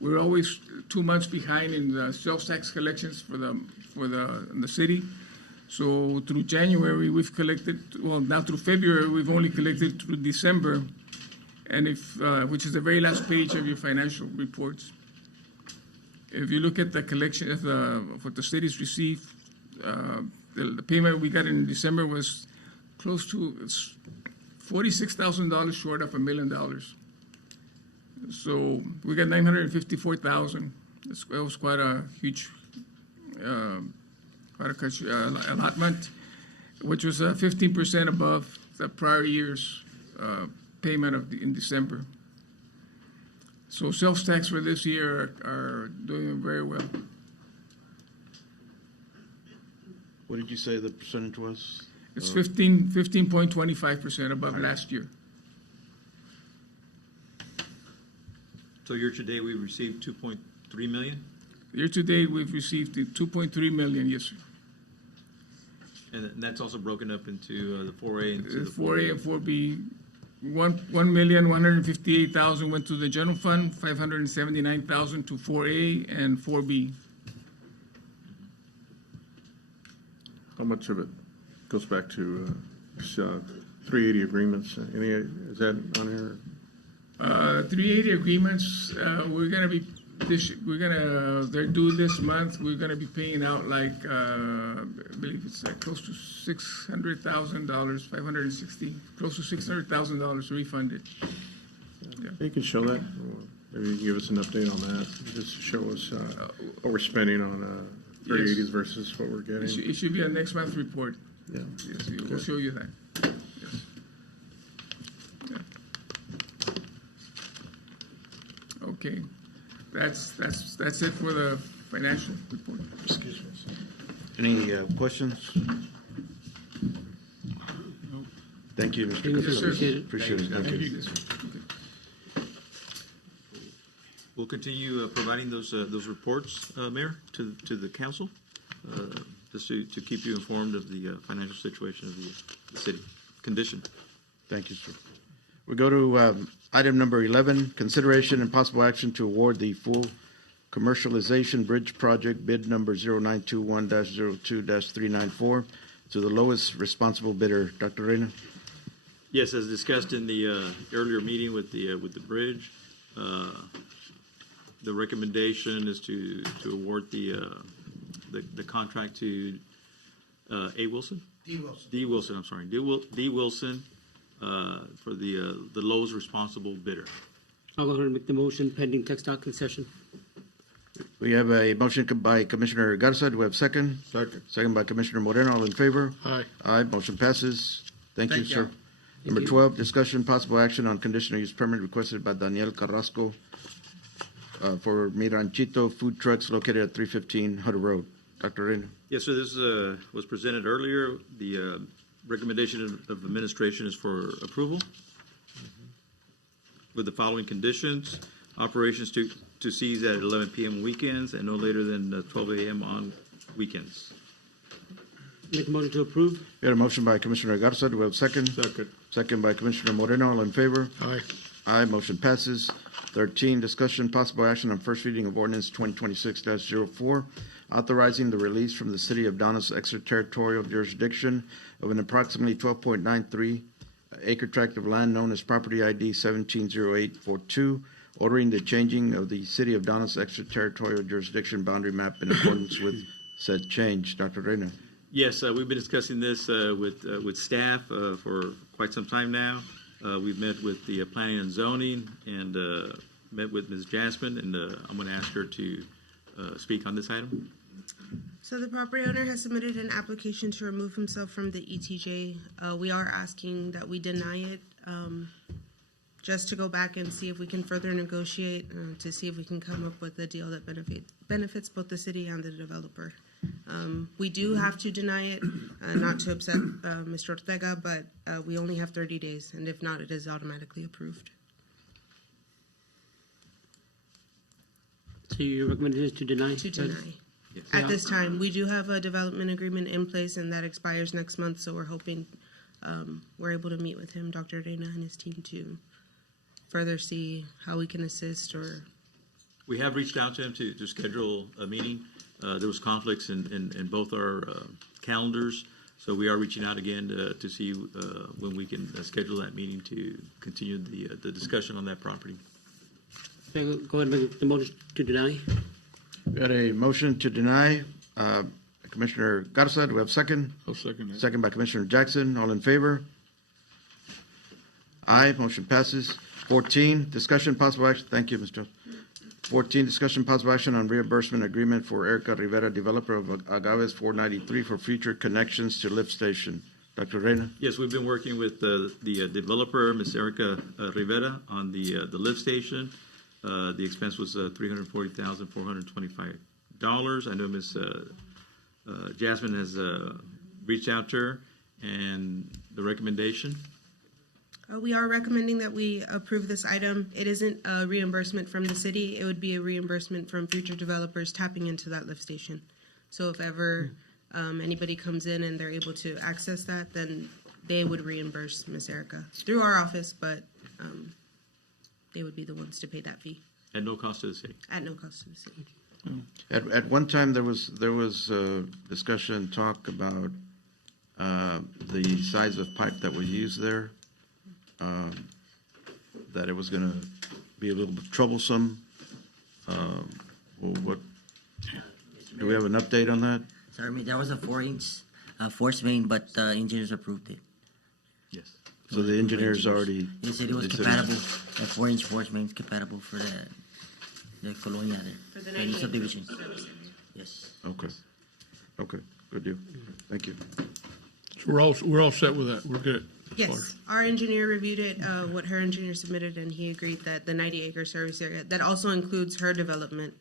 we're always 2 months behind in the sales tax collections in the city. So through January, we've collected, well, now through February, we've only collected through December, and which is the very last page of your financial reports. If you look at the collection of what the city's received, the payment we got in December was close to $46,000 short of $1 million. So we got $954,000. It was quite a huge, allotment, which was 15% above the prior year's payment in December. So sales tax for this year are doing very well. What did you say the percentage was? It's 15.25% above last year. So year to date, we received 2.3 million, Year to date, we've received 2.3 million, yes, sir. and that's also broken up into the 4A and to the 4A and 4B. 1,158,000 went to the general fund, 579,000 to 4A and 4B. How much of it goes back to 380 agreements? Is that on here? 380 agreements. They're due this month. We're gonna be paying out like I believe it's close to $600,000, 560, close to $600,000 refunded. Yeah. You can show that. Maybe you can give us an update on that, just to show us what we're spending on 380s Yes. versus what we're getting. It should be a next month report. Yeah. Yes, we'll show you that. Yes. Yeah. Okay, that's it for the financial report. Excuse me. Any questions? Thank you, Mr. Yes, sir. Gonzalez. Appreciate it. Thank you. We'll continue providing those reports, Mayor, to the council, just to keep you informed of the financial situation of the city condition. Thank you, sir. We go to item number 11, consideration and possible action to award the full commercialization bridge project bid number 0921-02-394 to the lowest responsible bidder. Dr. Reyna? Yes, as discussed in the earlier meeting with the bridge, the recommendation is to award the contract to A. Wilson? D. Wilson. D. Wilson, I'm sorry. D. Wilson for the lowest responsible bidder. I'll go ahead and make the motion pending text dot concession. We have a motion by Commissioner Garza. Do we have a second? Second. Second by Commissioner Moreno. All in favor? Aye. Aye. Motion passes. Thank you, Thank you. sir. Number 12, discussion possible action on conditional use permit requested by Daniel Carrasco for Mi Ranchito food trucks located at 315 Hutter Road. Dr. Reyna? Yes, sir. This was presented earlier. The recommendation of administration is for approval with the following conditions: operations to cease at 11 p.m. weekends and no later than 12 a.m. on weekends. Make a motion to approve. We had a motion by Commissioner Garza. Do we have a second? Second. Second by Commissioner Moreno. All in favor? Aye. Aye. Motion passes. 13, discussion possible action on first reading of ordinance 2026-04, authorizing the release from the city of Donna's extraterritorial jurisdiction of an approximately 12.93 acre tract of land known as property ID 170842, ordering the changing of the city of Donna's extraterritorial jurisdiction boundary map in accordance with said change. Dr. Reyna? Yes, we've been discussing this with staff for quite some time now. We've met with the planning and zoning and met with Ms. Jasmine, and I'm going to ask her to speak on this item. So the property owner has submitted an application to remove himself from the ETJ. We are asking that we deny it, just to go back and see if we can further negotiate, to see if we can come up with a deal that benefits both the city and the developer. We do have to deny it, not to upset Mr. Ortega, but we only have 30 days, and if not, it is automatically approved. So your recommendation is to deny? To deny. Yes. At this time, we do have a development agreement in place, and that expires next month, so we're hoping we're able to meet with him, Dr. Reina and his team, to further see how we can assist or. We have reached out to him to schedule a meeting. There was conflicts in both our calendars, so we are reaching out again to see when we can schedule that meeting to continue the discussion on that property. Go ahead and make the motion to deny. We got a motion to deny. Commissioner Garza, do we have a second? I'll second it. Second by Commissioner Jackson. All in favor? Aye, motion passes. 14, discussion possible action. Thank you, Mr. 14, discussion possible action on reimbursement agreement for Erica Rivera, developer of Agaves 493 for future connections to lift station. Dr. Reina? Yes, we've been working with the developer, Ms. Erica Rivera, on the lift station. The expense was $340,425. I know Ms. Jasmine has reached out to her, and the recommendation. We are recommending that we approve this item. It isn't a reimbursement from the city. It would be a reimbursement from future developers tapping into that lift station. So if ever anybody comes in and they're able to access that, then they would reimburse Ms. Erica through our office, but they would be the ones to pay that fee. At no cost to the city. At no cost to the city. At one time, there was discussion, talk about the size of pipe that was used there, that it was going to be a little bit troublesome. What do we have an update on that? Sorry, that was a 4-inch force main, but the engineers approved it. Yes. So the engineers already. They said it was compatible. That 4-inch force main is compatible for the Colonia there. For the new subdivision. Yes. Okay. Okay. Good deal. Thank you. So we're all set with that. We're good. Yes, our engineer reviewed it, what her engineer submitted, and he agreed that the 90-acre service area, that also includes her development,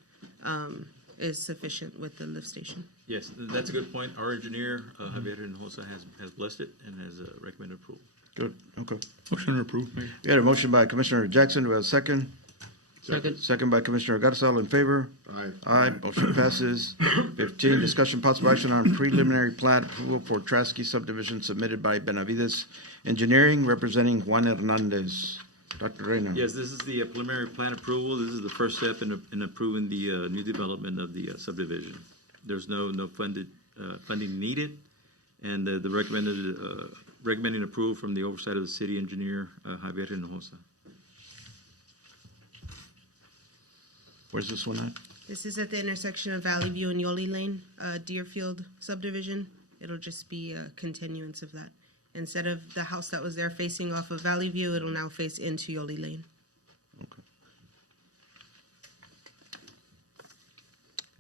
is sufficient with the lift station. Yes, that's a good point. Our engineer, Javier Hinojosa, has blessed it and has recommended approval. Good. Okay. Motion to approve, Mayor. We got a motion by Commissioner Jackson. Do we have a second? Second. Second by Commissioner Garza. All in favor? Aye. Aye. Motion passes. 15, discussion possible action on preliminary plat approval for Trasky subdivision submitted by Benavides Engineering representing Juan Hernandez. Dr. Reina. Yes, this is the preliminary plan approval. This is the first step in approving the new development of the subdivision. There's no funding needed, and the recommending approval from the oversight of the city engineer, Javier Hinojosa. Where's this one at? This is at the intersection of Valley View and Yoli Lane, Deerfield subdivision. It'll just be a continuance of that. Instead of the house that was there facing off of Valley View, it'll now face into Yoli Lane. Okay.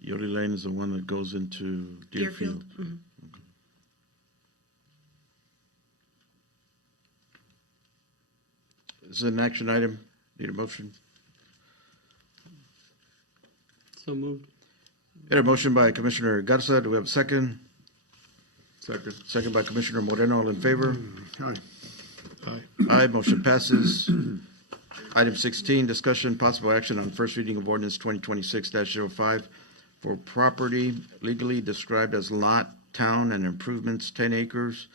Yoli Lane is the one that goes into Deerfield. Mm-hmm. Okay. This is an action item. Need a motion? So moved. Got a motion by Commissioner Garza. Do we have a second? Second. Second by Commissioner Moreno. All in favor? Aye. Aye. Aye. Motion passes. Item 16, discussion possible action on first reading of ordinance 2026-05 for property legally described as lot, town, and improvements, 10 acres,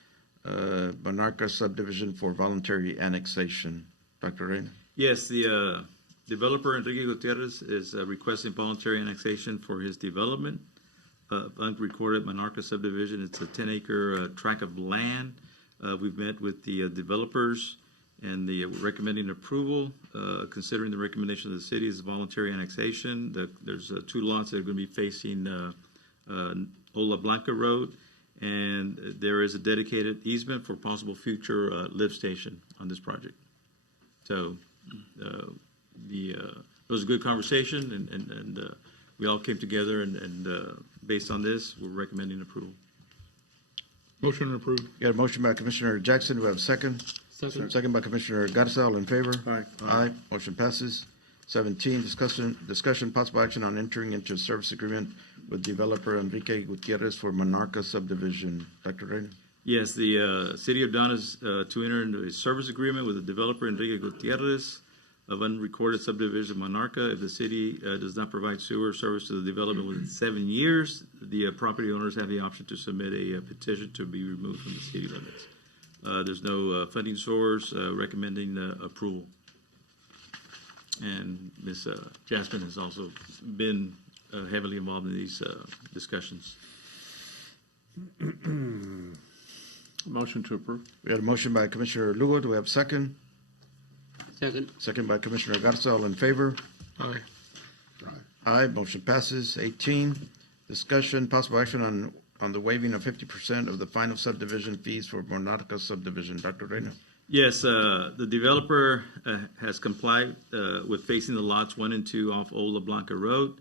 Monarca subdivision for voluntary annexation. Dr. Reina. Yes, the developer Enrique Gutierrez is requesting voluntary annexation for his development of unrecorded Monarca subdivision. It's a 10-acre tract of land. We've met with the developers and the recommending approval. Considering the recommendation of the city is voluntary annexation. There's 2 lots that are going to be facing Ola Blanca Road, and there is a dedicated easement for possible future lift station on this project. So it was a good conversation, and we all came together, and based on this, we're recommending approval. Motion approved. Got a motion by Commissioner Jackson. Do we have a second? Second. Second by Commissioner Garza. All in favor? Aye. Aye. Motion passes. 17, discussion possible action on entering into a service agreement with developer Enrique Gutierrez for Monarca subdivision. Dr. Reina. Yes, the city of Donna is to enter into a service agreement with the developer Enrique Gutierrez of unrecorded subdivision Monarca. If the city does not provide sewer service to the development within 7 years, the property owners have the option to submit a petition to be removed from the city limits. There's no funding source, recommending approval. And Ms. Jasmine has also been heavily involved in these discussions. Motion to approve. We had a motion by Commissioner Lugo. Do we have a second? Second. Second by Commissioner Garza. All in favor? Aye. Aye. Motion passes. 18, discussion, possible action on the waiving of 50% of the final subdivision fees for Monarca subdivision. Dr. Reyna. Yes, the developer has complied with facing the lots 1 and 2 off Old La Blanca Road,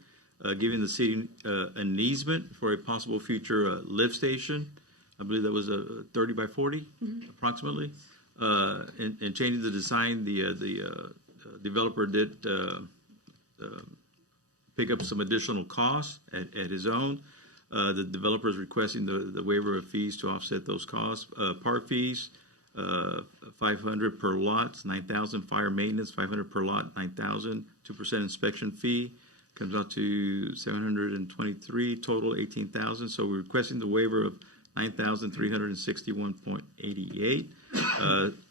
giving the city an easement for a possible future lift station. I believe that was a 30 by 40, approximately. And changing the design, the developer did pick up some additional costs at his own. The developer is requesting the waiver of fees to offset those costs. Park fees, 500 per lot, 9,000. Fire maintenance, 500 per lot, 9,000. 2% inspection fee comes out to 723. Total 18,000. So we're requesting the waiver of 9,361.88.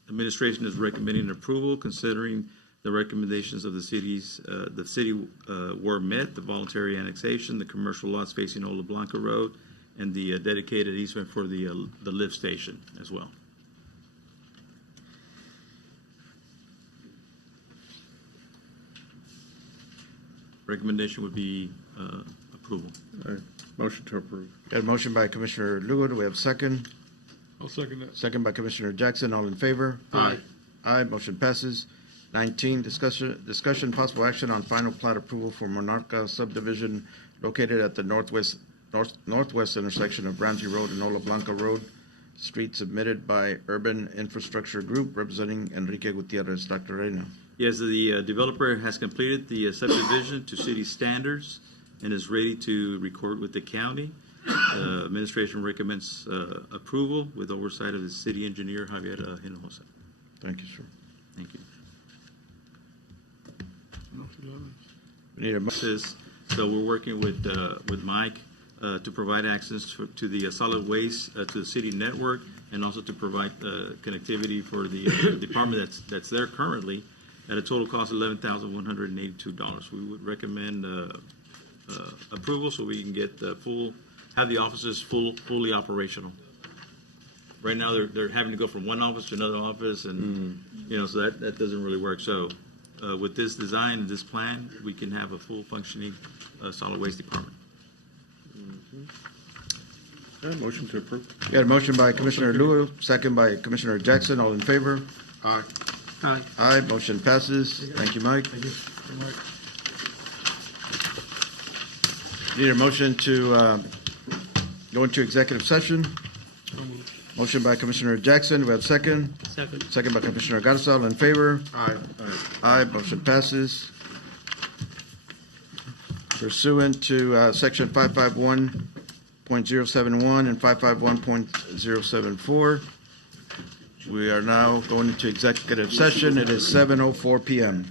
Administration is recommending approval, considering the recommendations of the city were met: the voluntary annexation, the commercial lots facing Old La Blanca Road, and the dedicated easement for the lift station as well. Recommendation would be approval. Motion to approve. Got a motion by Commissioner Lugo. Do we have a second? I'll second that. Second by Commissioner Jackson. All in favor? Aye. Aye. Motion passes. 19, discussion possible action on final plat approval for Monarca subdivision located at the northwest intersection of Ramsey Road and Ola Blanca Road. Street submitted by Urban Infrastructure Group representing Enrique Gutierrez. Dr. Reyna. Yes, the developer has completed the subdivision to city standards and is ready to record with the county. Administration recommends approval with oversight of the city engineer, Javier Hinojosa. Thank you, sir. Thank you. We need a So we're working with Mike to provide access to the solid waste to the city network, and also to provide connectivity for the department that's there currently at a total cost of $11,182. We would recommend approval so we can get have the offices fully operational. Right now they're having to go from one office to another office, and so that doesn't really work. So with this design and this plan, we can have a full functioning solid waste department. Motion to approve. Got a motion by Commissioner Lugo, second by Commissioner Jackson. All in favor? Aye. Aye. Aye. Motion passes. Thank you, Mike. Thank you. Mike. Need a motion to go into executive session. Motion by Commissioner Jackson. Do we have a second? Second. Second by Commissioner Garza. All in favor? Aye. Aye. Motion passes. Pursuant to Section 551.071 and 551.074, we are now going into executive session. It is 7:04 p.m.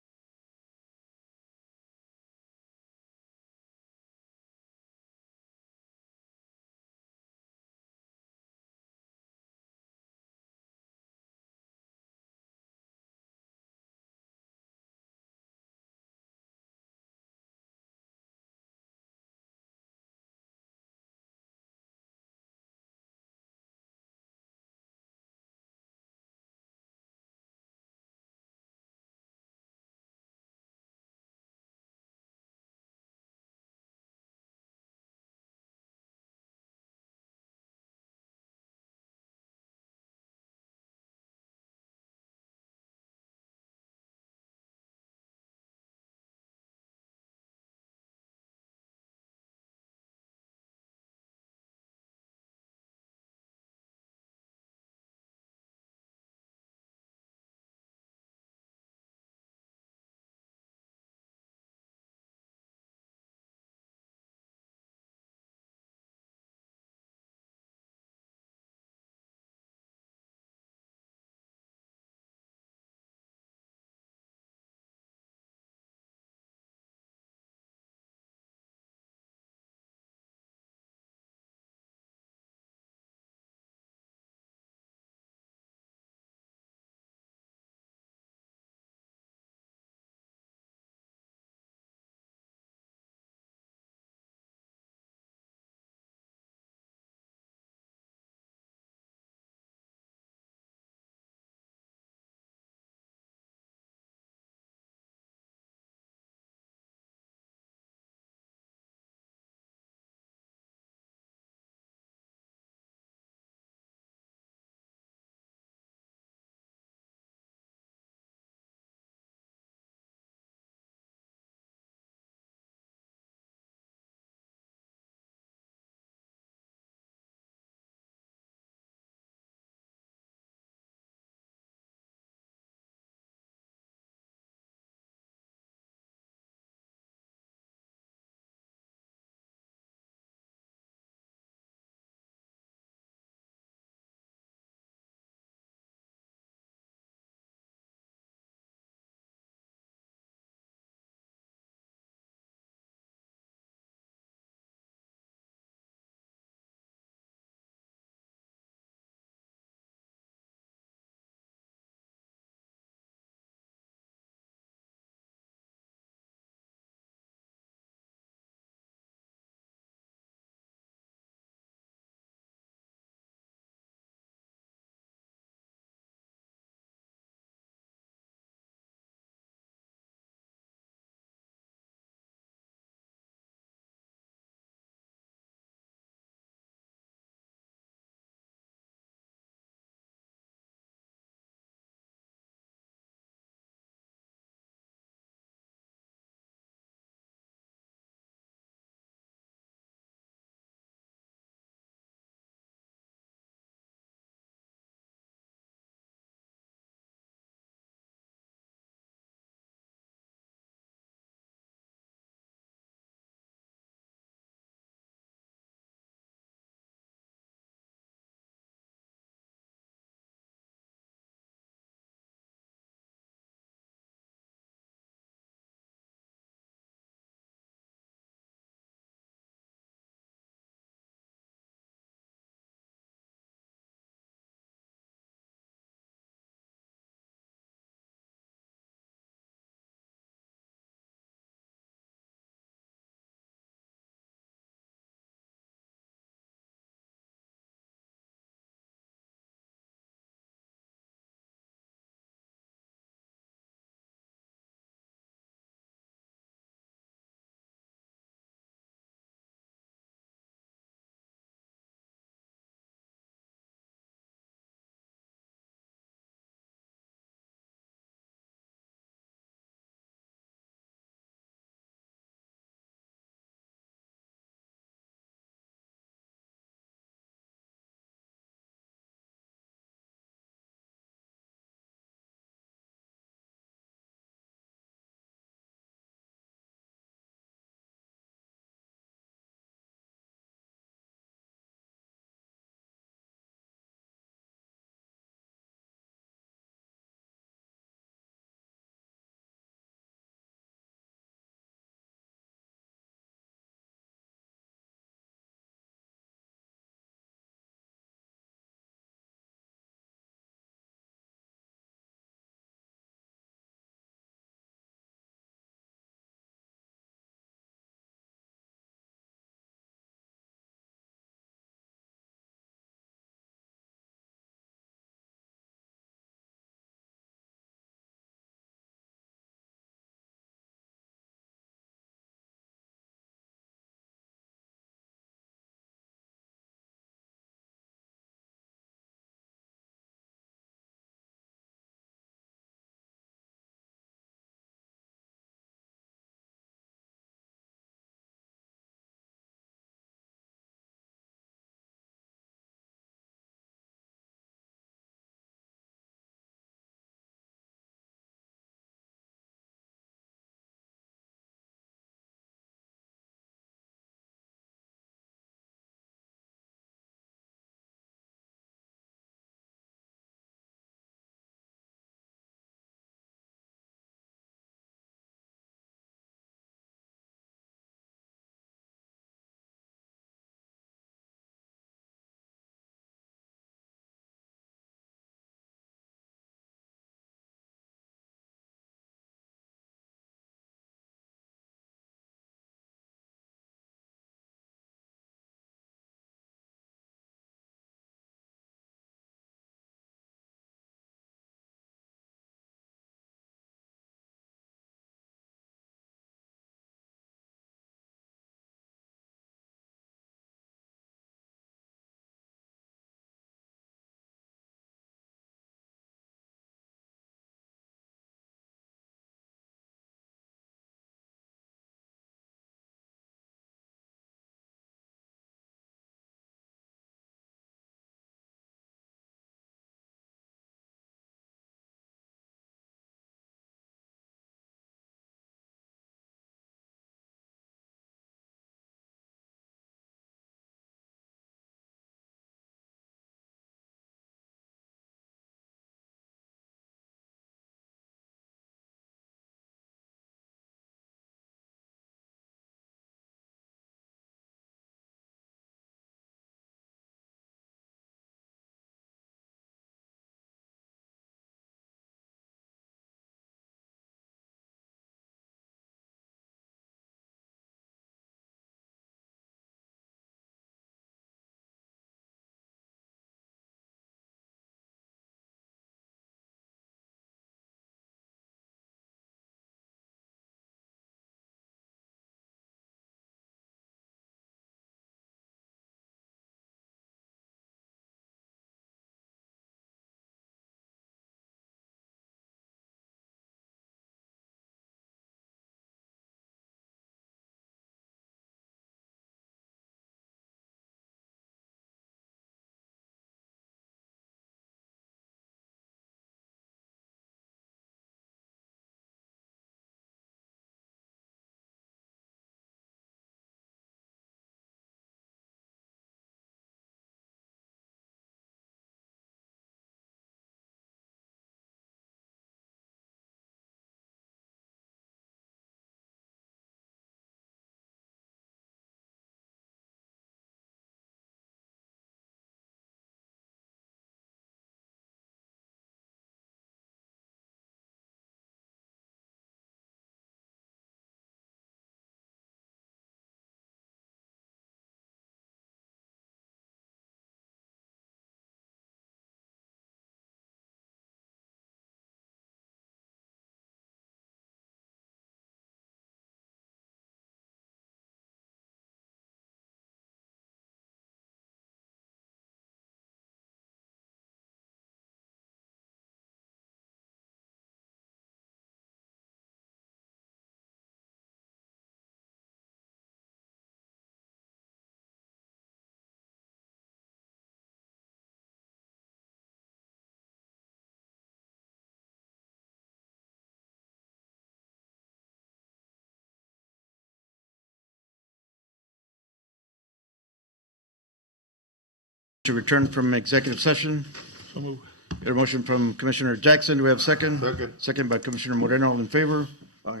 To return from executive session. So move. Got a motion from Commissioner Jackson. Do we have a second? Second. Second by Commissioner Moreno. All in favor? Aye.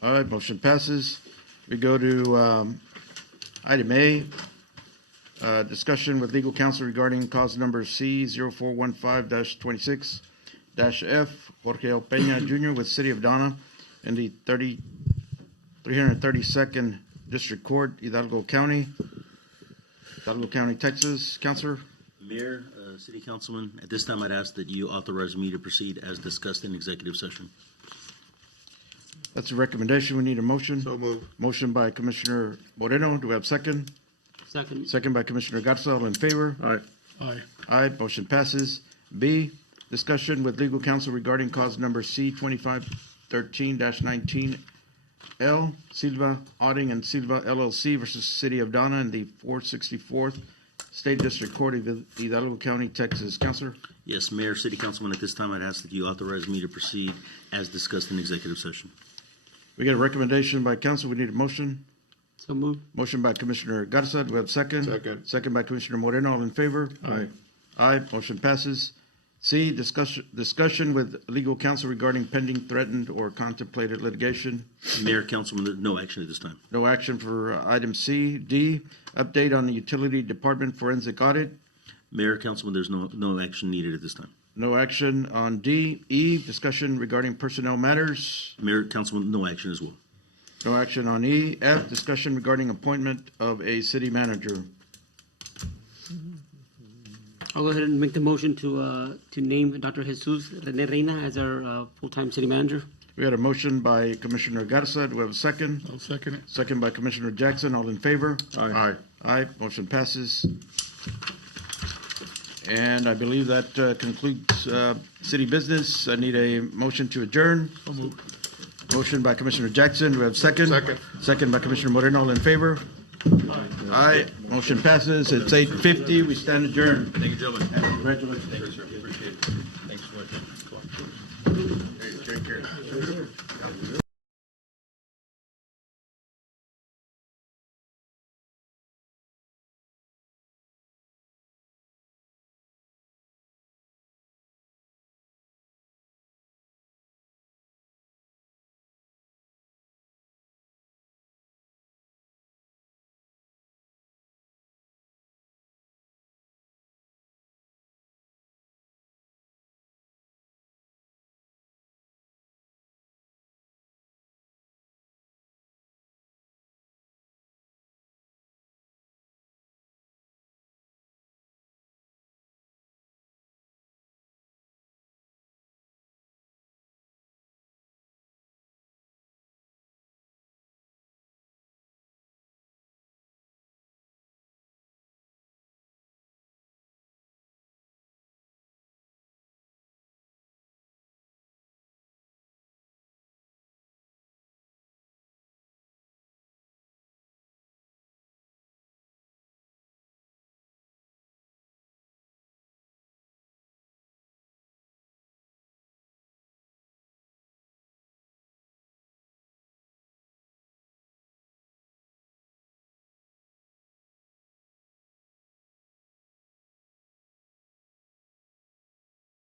All right, motion passes. We go to item A, discussion with legal counsel regarding cause number C 0415-26-F, Jorge L. Peña Jr. with City of Donna in the 332nd District Court, Hidalgo County, Texas. Counselor? Mayor, City Councilman, at this time I'd ask that you authorize me to proceed as discussed in executive session. That's a recommendation. We need a motion. So move. Motion by Commissioner Moreno. Do we have second? Second. Second by Commissioner Garza. All in favor? Aye. Aye. Aye, motion passes. B, discussion with legal counsel regarding cause number C 2513-19L, Silva Auditing and Silva LLC versus City of Donna in the 464th State District Court of Hidalgo County, Texas. Counselor? Yes, Mayor, City Councilman, at this time I'd ask that you authorize me to proceed as discussed in executive session. We get a recommendation by council. We need a motion. So move. Motion by Commissioner Garza. Do we have a second? Second. Second by Commissioner Moreno. All in favor? Aye. Aye, motion passes. C, discussion with legal counsel regarding pending, threatened, or contemplated litigation. Mayor, Councilman, no action at this time. No action for item C. D, update on the utility department forensic audit. Mayor, Councilman, there's no action needed at this time. No action on D. E, discussion regarding personnel matters. Mayor, Councilman, no action as well. No action on E. F, discussion regarding appointment of a city manager. I'll go ahead and make the motion to name Dr. Jesus Rene Reina as our full-time city manager. We had a motion by Commissioner Garza. Do we have a second? I'll second it. Second by Commissioner Jackson. All in favor? Aye. Aye, motion passes. And I believe that concludes city business. I need a motion to adjourn. So move. Motion by Commissioner Jackson. Do we have a second? Second. Second by Commissioner Moreno. All in favor? Aye, motion passes. It's 8:50. We stand adjourned. Thank you, gentlemen. Congratulations. Thank you, sir. Appreciate it. Thanks so much. Hey, take care.